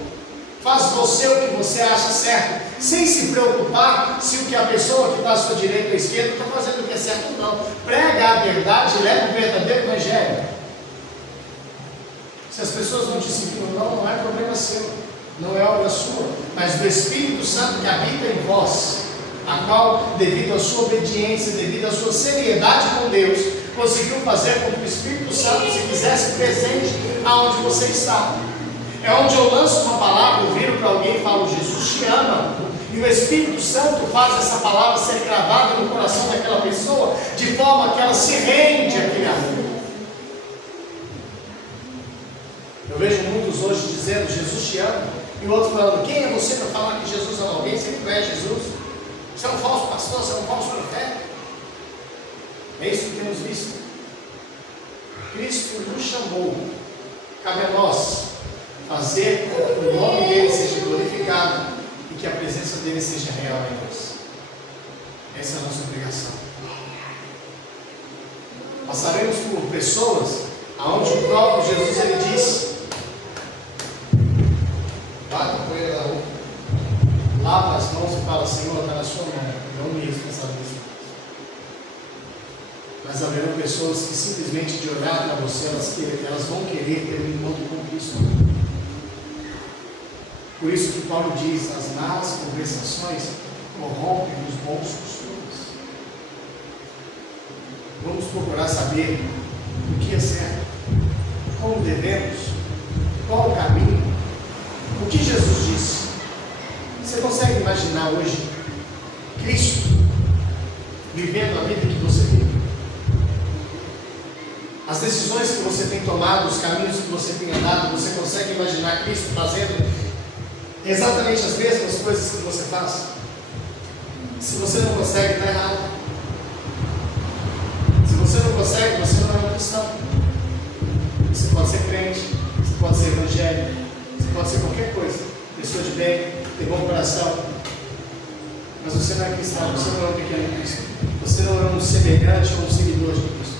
Faz você o que você acha certo, sem se preocupar se o que a pessoa que está à sua direita ou à esquerda está fazendo o que é certo ou não. Prega a verdade e leva o verdadeiro evangelho. Se as pessoas não disciplinam, não é problema seu, não é obra sua, mas do Espírito Santo que habita em vós, a qual, devido à sua obediência, devido à sua seriedade com Deus, conseguiu fazer com que o Espírito Santo se fizesse presente aonde você está. É onde eu lanço uma palavra, eu viro para alguém e falo, Jesus te ama, e o Espírito Santo faz essa palavra ser gravada no coração daquela pessoa, de forma que ela se rende àquele amor. Eu vejo muitos hoje dizendo, Jesus te ama, e o outro falando, quem é você para falar que Jesus ama alguém, se ele não é Jesus? Você é um falso pastor, você é um falso profeta. É isso que temos visto. Cristo nos chamou, cabe a nós fazer com que o nome dele seja glorificado e que a presença dele seja real em nós. Essa é a nossa obrigação. Passaremos por pessoas aonde o próprio Jesus ele disse, bata a poeira da roupa, lava as mãos e fala, Senhor, está na sua mão, não me responsabilizo. Mas haverão pessoas que simplesmente de olhar para você, elas vão querer ter um encontro com Cristo. Por isso que Paulo diz, as más conversações corrompem os bons costumes. Vamos procurar saber o que é certo, como devemos, qual o caminho, o que Jesus disse. Você consegue imaginar hoje Cristo vivendo a vida que você vive? As decisões que você tem tomado, os caminhos que você tem andado, você consegue imaginar Cristo fazendo exatamente as mesmas coisas que você faz? Se você não consegue, está errado. Se você não consegue, você não é um cristão. Você pode ser crente, você pode ser evangélico, você pode ser qualquer coisa, pessoa de bem, ter bom coração, mas você não é cristão, você não é um pequeno Cristo, você não é um semelhante ou um seguidor de Cristo,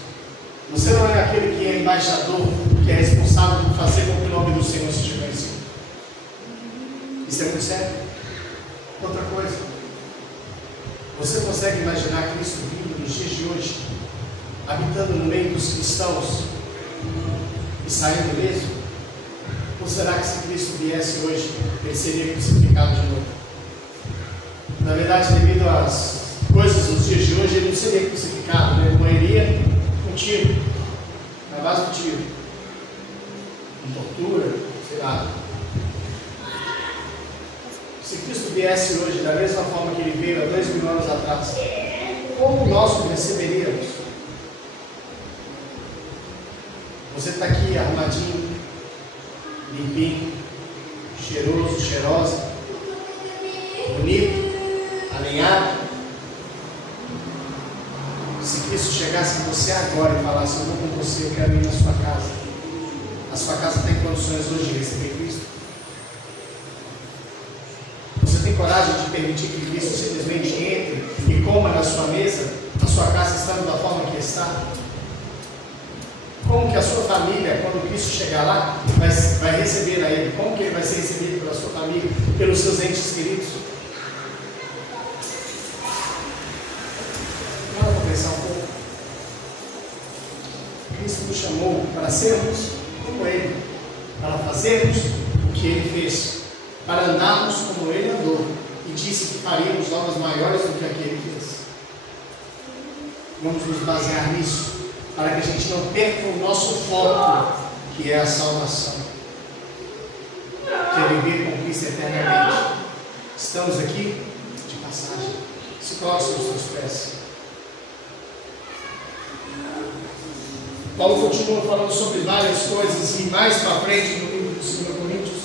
você não é aquele que é embaixador, que é responsável por fazer com que o nome do Senhor seja conhecido. Isso é muito sério. Outra coisa, você consegue imaginar Cristo vindo nos dias de hoje, habitando no meio dos cristãos e saindo mesmo? Ou será que se Cristo viesse hoje, ele seria crucificado de novo? Na verdade, devido às coisas dos dias de hoje, ele não seria crucificado, ele morreria com tiro, na base do tiro, com tortura, sei lá. Se Cristo viesse hoje da mesma forma que ele veio há 2000 anos atrás, como nós o receberíamos? Você está aqui arrumadinho, limpinho, cheiroso, cheirosa, bonito, alinhado. Se Cristo chegasse em você agora e falasse, eu vou com você, eu quero ir na sua casa. A sua casa tem condições hoje de receber Cristo? Você tem coragem de permitir que Cristo simplesmente entre e coma na sua mesa, a sua casa estando da forma que está? Como que a sua família, quando Cristo chegar lá, vai receber a Ele? Como que Ele vai ser recebido pela sua família, pelos seus entes queridos? Vamos pensar um pouco. Cristo nos chamou para sermos como Ele, para fazermos o que Ele fez, para andarmos como Ele andou, e disse que faríamos obras maiores do que a que Ele fez. Vamos nos basear nisso, para que a gente não perca o nosso foco, que é a salvação, que é viver com Cristo eternamente. Estamos aqui de passagem. Se coloque sobre os seus pés. Paulo continua falando sobre várias coisas, e mais para frente no livro de 2 Coríntios,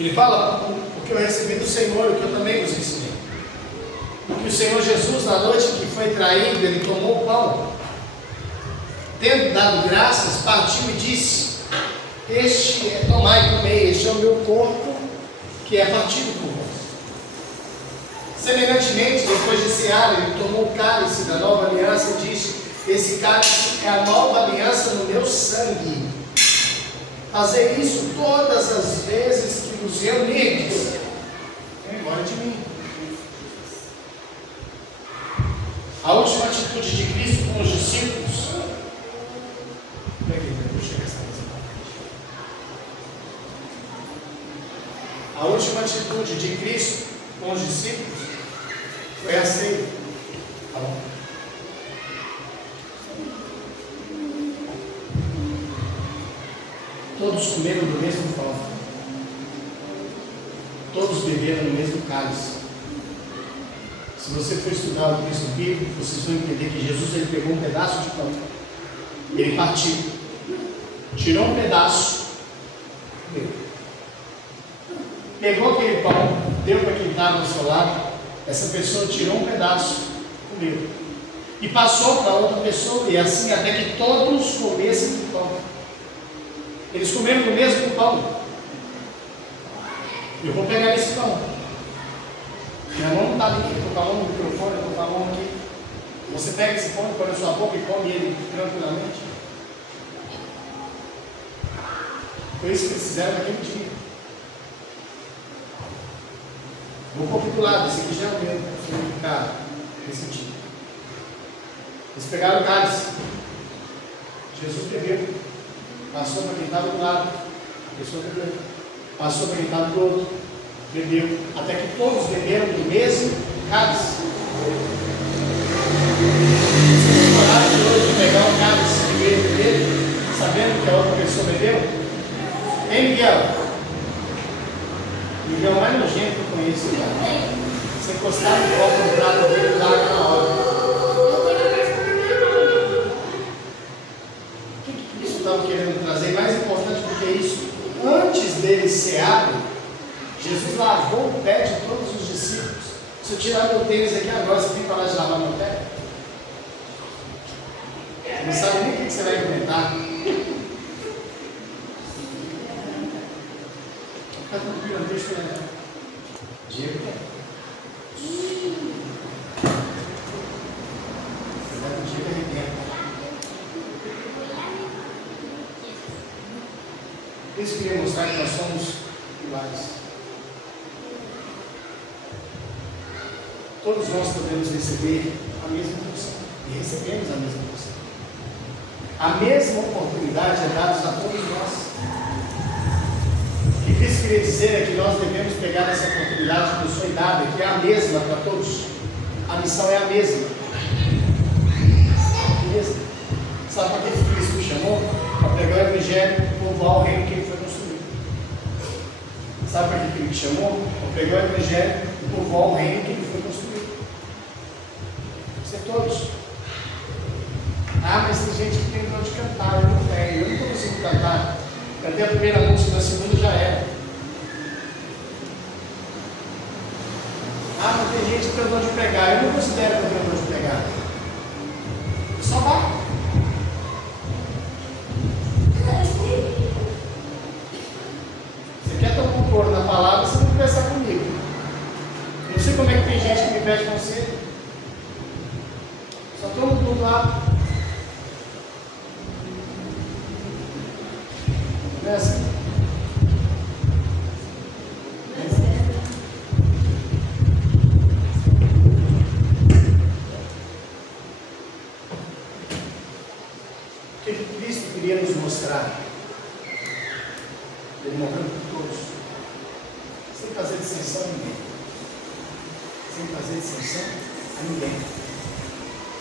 Ele fala o que eu recebi do Senhor, o que eu também vos ensinei. Porque o Senhor Jesus, na noite que foi traído, ele tomou o pão, tendo dado graças, partiu e disse: este é, tomai e comei, este é o meu corpo, que é partido por vós. Semelhantemente, depois de cear, ele tomou o cálice da nova aliança e disse: esse cálice é a nova aliança no meu sangue. Fazer isso todas as vezes que vos reunirdes em memória de mim. A última atitude de Cristo com os discípulos. A última atitude de Cristo com os discípulos foi a ceia. Tá bom? Todos comeram do mesmo pão. Todos beberam no mesmo cálice. Se você for estudar o texto bíblico, vocês vão entender que Jesus ele pegou um pedaço de pão. Ele partiu. Tirou um pedaço. Deu. Pegou aquele pão, deu para quem estava ao seu lado. Essa pessoa tirou um pedaço, comeu. E passou para outra pessoa, e assim até que todos comessem do pão. Eles comeram do mesmo pão. Eu vou pegar esse pão. Minha mão não está aqui, estou com a mão no microfone, estou com a mão aqui. Você pega esse pão, põe na sua boca e come ele tranquilamente. Foi isso que eles fizeram naquele dia. Vou pôr aqui do lado, esse aqui já é o mesmo, significado desse dia. Eles pegaram o cálice. Jesus bebeu. Passou para quem estava do lado, a pessoa bebeu. Passou para quem estava do outro, bebeu. Até que todos beberam do mesmo cálice. Você tem coragem hoje de pegar o cálice e beber, sabendo que a outra pessoa bebeu? Hein, Miguel? Miguel é o mais nojento que eu conheço, cara. Você encostar no copo no prato dele, larga na hora. Estava querendo trazer, mais importante do que isso, antes deles cearem, Jesus lavou o pé de todos os discípulos. Se eu tirar meu tênis aqui agora, você tem parar de lavar meu pé? Você não sabe nem o que você vai inventar. Fica tranquilo, deixa eu lembrar. Diego quer. O Diego arrebenta. Por isso eu queria mostrar que nós somos iguais. Todos nós podemos receber a mesma porção. E recebemos a mesma porção. A mesma oportunidade é dada a todos nós. O que Cristo queria dizer é que nós devemos pegar essa oportunidade que nos foi dada, que é a mesma para todos. A missão é a mesma. Sabe para que Cristo me chamou? Para pregar o Evangelho e povoar o reino que ele foi construído. Sabe para que ele me chamou? Para pregar o Evangelho e povoar o reino que ele foi construído. Isso é todos. Ah, mas tem gente que tem dor de cantar. Eu não tenho. Eu não consigo cantar. Cantei a primeira música, na segunda já era. Ah, mas tem gente que tem dor de pregar. Eu não considero que eu tenho dor de pregar. Eu só bato. Na palavra, você tem que conversar comigo. Eu não sei como é que tem gente que me pede conselho. Só todo mundo lá. Não é assim? O que Cristo queria nos mostrar? Ele morreu por todos. Sem fazer distinção a ninguém. Sem fazer distinção a ninguém.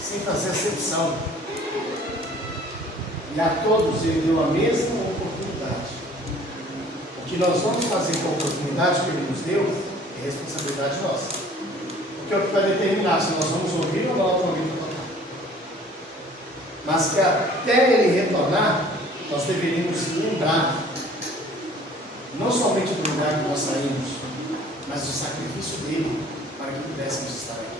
Sem fazer acepção. E a todos ele deu a mesma oportunidade. O que nós vamos fazer com a oportunidade que ele nos deu é responsabilidade nossa. Porque é o que vai determinar se nós vamos ouvir ou não ouvir retornar. Mas que até ele retornar, nós deveríamos lembrar não somente do lugar que nós saímos, mas do sacrifício dele para que pudéssemos estar aqui.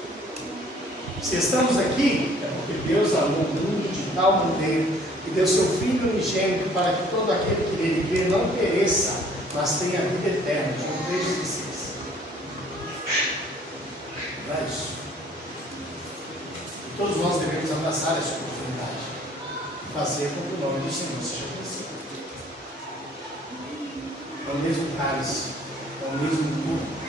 Se estamos aqui, é porque Deus amou o mundo de tal maneira que deu seu Filho unigênito para que todo aquele que nele crê não pereça, mas tenha vida eterna. João 3,16. Não é isso? E todos nós devemos abraçar essa oportunidade e fazer com que o nome do Senhor seja conhecido. É o mesmo cálice, é o mesmo corpo.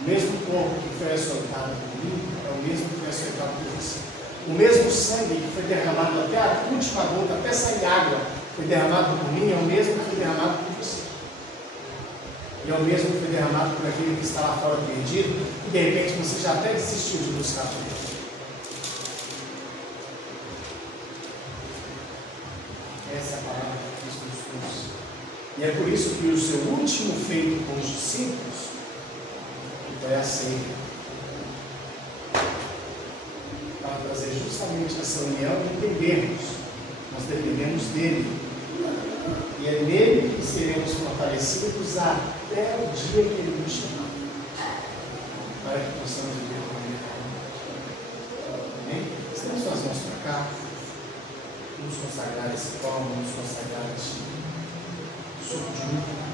O mesmo corpo que foi açoitado por mim é o mesmo que foi açoitado por você. O mesmo sangue que foi derramado até a última gota, até sair água, foi derramado por mim, é o mesmo que foi derramado por você. E é o mesmo que foi derramado por aquele que está lá fora perdido, e de repente você já até desistiu de buscar por ele. Essa é a palavra que Cristo nos trouxe. E é por isso que o seu último feito com os discípulos foi a ceia, para trazer justamente essa união e entendermos, nós dependemos dele, e é nele que seremos fortalecidos até o dia que ele nos chamar, para que possamos viver com ele. Amém? Estamos com as mãos para cá, vamos consagrar esse pão, vamos consagrar esse suco de uva.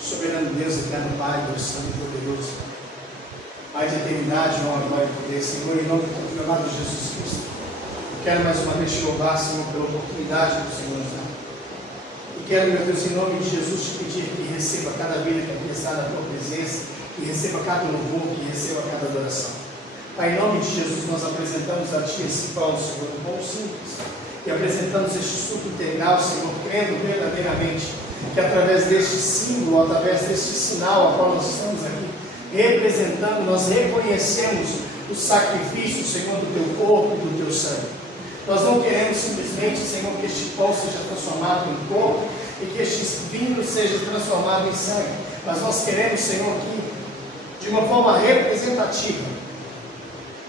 Soberano Deus, eterno Pai, Deus Santo e Poderoso, Pai de eternidade, honra, glória e poder, Senhor, em nome do teu amado Jesus Cristo, eu quero mais uma vez te louvar, Senhor, pela oportunidade que o Senhor nos dá. E quero, meu Deus, em nome de Jesus, te pedir que receba cada vida que é prestada na tua presença, que receba cada louvor, que receba cada adoração. Pai, em nome de Jesus, nós apresentamos a Ti esse pão, Senhor, um pão simples, e apresentamos este suco integral, Senhor, crendo verdadeiramente que através deste símbolo, através deste sinal a qual nós estamos aqui representando, nós reconhecemos o sacrifício, Senhor, do teu corpo e do teu sangue. Nós não queremos simplesmente, Senhor, que este pão seja transformado em corpo e que este vinho seja transformado em sangue, mas nós queremos, Senhor, que de uma forma representativa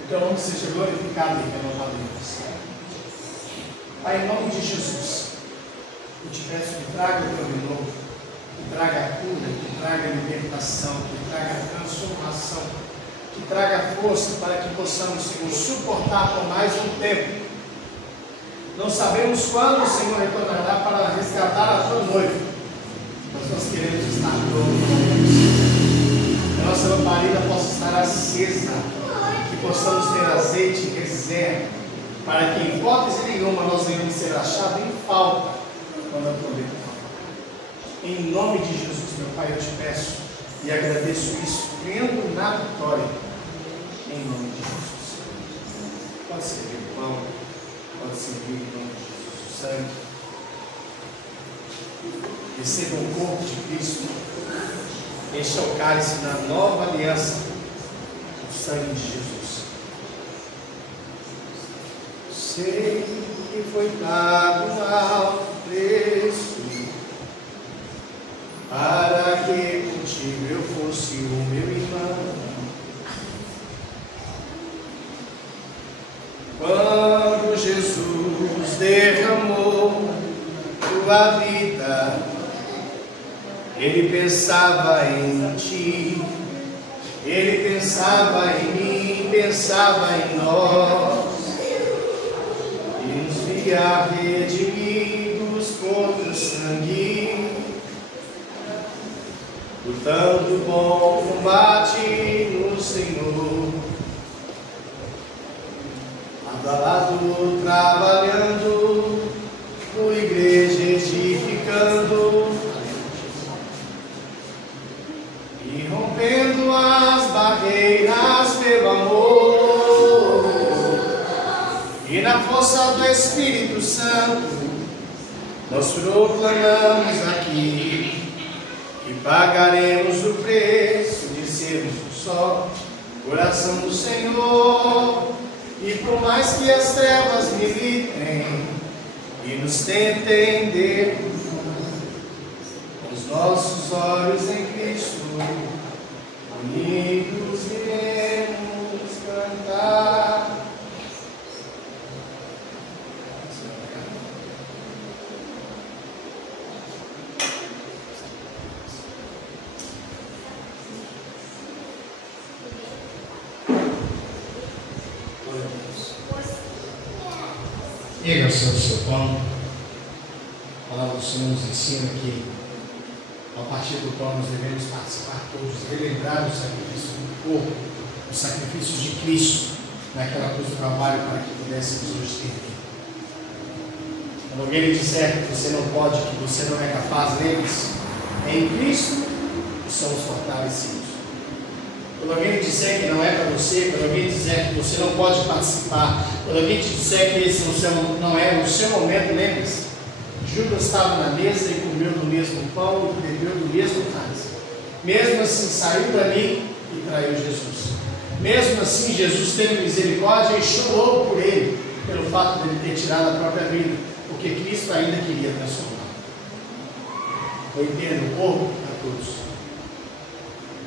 o teu nome seja glorificado e renovado em nós. Pai, em nome de Jesus, eu te peço que traga o teu renovo, que traga a cura, que traga a libertação, que traga a transformação, que traga a força para que possamos, Senhor, suportar por mais um tempo. Não sabemos quando o Senhor retornará para resgatar a tua noiva, mas nós queremos estar prontos. Que a nossa lamparina possa estar acesa, que possamos ter azeite em reserva, para que em hipótese nenhuma nós venhamos ser achados em falta quando a tua noiva voltar. Em nome de Jesus, meu Pai, eu te peço e agradeço isso, crendo na vitória, em nome de Jesus. Pode servir o pão, pode servir em nome de Jesus o sangue. Receba o corpo de Cristo, encha o cálice na nova aliança, o sangue de Jesus. Sei que foi pago um alto preço, para que contigo eu fosse o meu irmão. Quando Jesus derramou tua vida, Ele pensava em ti, Ele pensava em mim, pensava em nós, e nos via redimidos contra o sangue, lutando o bom combate no Senhor, lado a lado trabalhando, tua igreja edificando e rompendo as barreiras pelo amor, e na força do Espírito Santo nós proclamamos aqui que pagaremos o preço de sermos um só coração do Senhor. E por mais que as trevas militem e nos tentem derrubar, com os nossos olhos em Cristo, unidos iremos cantar Pegue ao seu pão. A palavra do Senhor nos ensina que, a partir do qual nós devemos participar todos, relembrar o sacrifício do corpo, o sacrifício de Cristo, naquela cruz do Calvário, para que pudéssemos hoje ter vida. Quando alguém lhe disser que você não pode, que você não é capaz, lembre-se, é em Cristo que somos fortalecidos. Quando alguém lhe disser que não é para você, quando alguém disser que você não pode participar, quando alguém te disser que esse não é o seu momento, lembre-se, Judas estava na mesa e comeu do mesmo pão e bebeu do mesmo cálice. Mesmo assim, saiu dali e traiu Jesus. Mesmo assim, Jesus teve misericórdia e chorou por ele, pelo fato de ele ter tirado a própria vida, porque Cristo ainda queria transformar. Eu entendo, o corpo é para todos,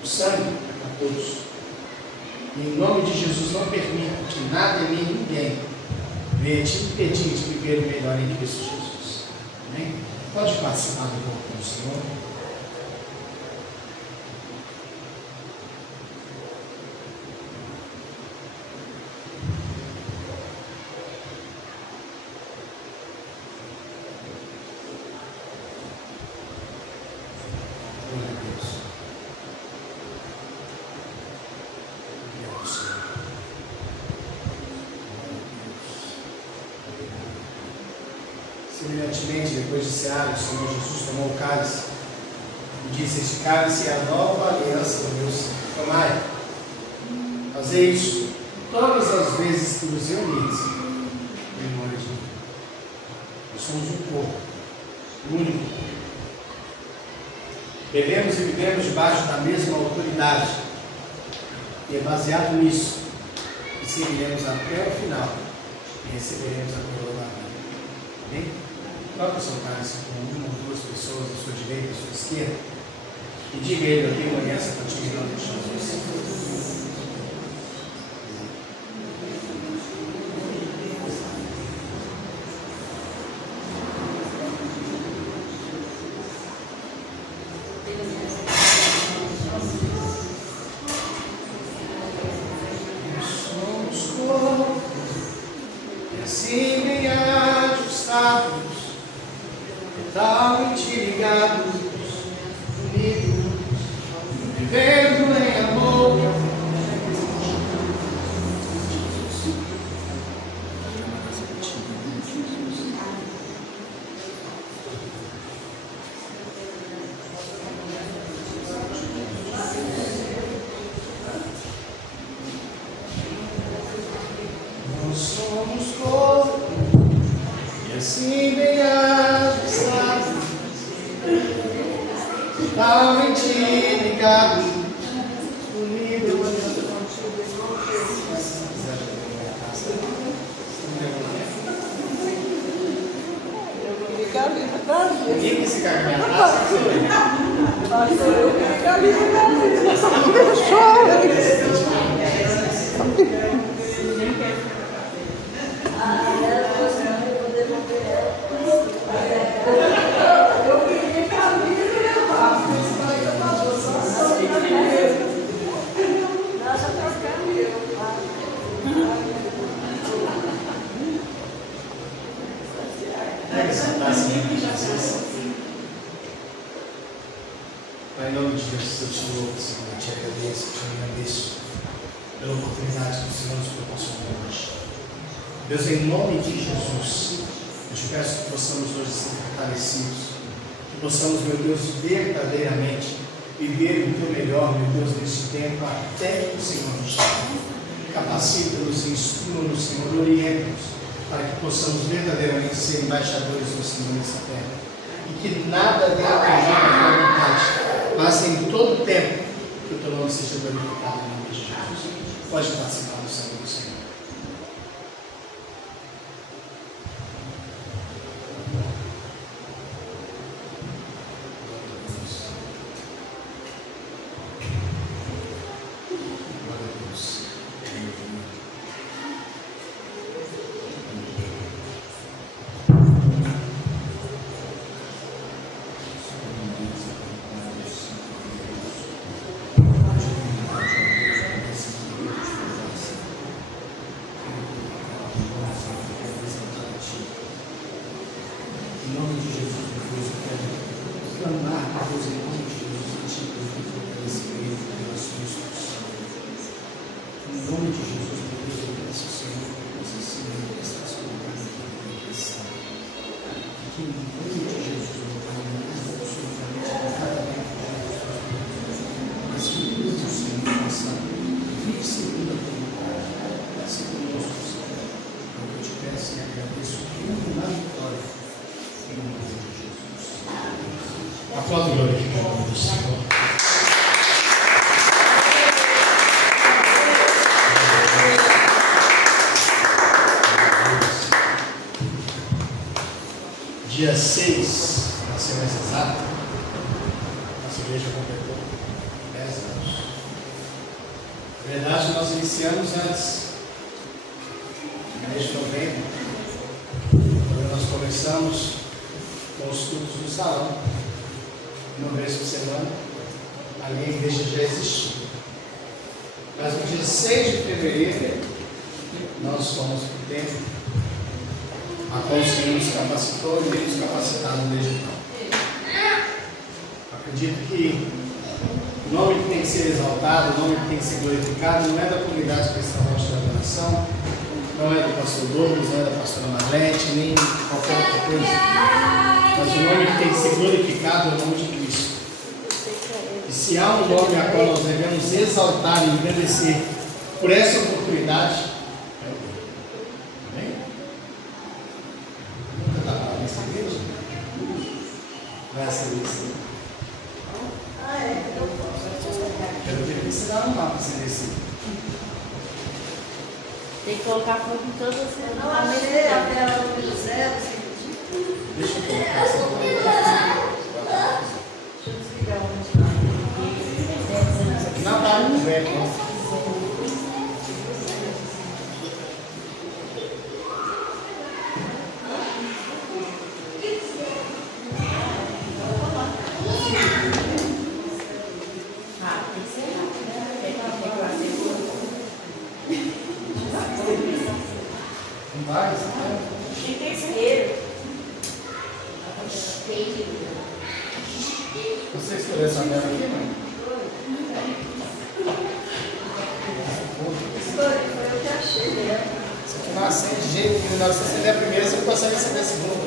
o sangue é para todos. E em nome de Jesus, não permita que nada e nem ninguém venha te impedir de viver o melhor em Cristo Jesus. Amém? Pode participar do corpo do Senhor. Semelhantemente, depois de cear, o Senhor Jesus tomou o cálice e disse: este cálice é a nova aliança do meu sangue. Tomai, fazei isso todas as vezes que vos reunides em memória de mim. Nós somos um corpo, único. Bebemos e vivemos debaixo da mesma autoridade. E é baseado nisso que seguiremos até o final e receberemos a coroa da vida. Amém? Troca o seu cálice com uma ou duas pessoas à sua direita e à sua esquerda e diga a ele: eu tenho aliança contigo em nome de Jesus. Somos corpo e assim bem ajustados, totalmente ligados, unidos, vivendo em amor. Nós somos corpo e assim bem ajustados, totalmente ligados, unidos. Ninguém quis ficar com a minha taça, Pai, em nome de Jesus, eu te louvo, Senhor, eu te agradeço pela oportunidade que o Senhor nos proporcionou hoje. Deus, em nome de Jesus, eu te peço que possamos hoje ser fortalecidos, que possamos, meu Deus, verdadeiramente viver o teu melhor, meu Deus, nesse tempo, até que o Senhor nos chame. Capacita-nos, instrua-nos, Senhor, orienta-nos, para que possamos verdadeiramente ser embaixadores do Senhor nessa terra. E que nada venha a tua vontade, mas em todo tempo que o teu nome seja glorificado em nome de Jesus. Pode participar do sangue do Senhor. dia 6, para ser mais exato, nossa igreja completou 10 anos. Na verdade, nós iniciamos antes, no mês de novembro, quando nós começamos com os cultos do salão, uma vez por semana. Ali a igreja já existia. Mas no dia 6 de fevereiro, nós fomos para o templo, a qual o Senhor nos capacitou e nos capacitaram desde então. Acredito que o nome que tem que ser exaltado, o nome que tem que ser glorificado, não é da comunidade cristã da organização, não é do pastor Douglas, não é da pastora Marlete, nem qualquer outra coisa. Mas o nome que tem que ser glorificado é o nome de Cristo. E se há um nome a qual nós devemos exaltar e agradecer por essa oportunidade, é o dele. Amém? Nunca está parado nessa igreja? Vai ser isso. Eu queria que você dá um mapa para você descer. Tem que colocar fogo em todas as coisas. Não achei a vela número 0. Deixa eu colocar essa coisa. Deixa eu desligar o Não está muito velho, não. Não vai? Tem que ter isqueiro. Você escolheu essa vela aqui, mãe? Foi eu que achei, né? Isso aqui não acende de jeito nenhum. Na hora que você acender a primeira, você não consegue acender a segunda.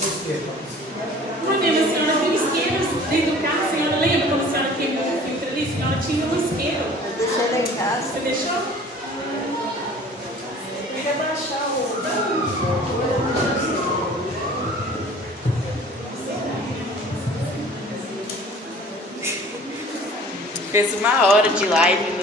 Por quê? Uma vez a senhora viu isqueiro dentro do carro, a senhora lembra quando a senhora queimou o filtro ali? A senhora tinha um isqueiro. Eu deixei lá em casa. Você deixou? Eu queria baixar o. Fez 1 hora de live,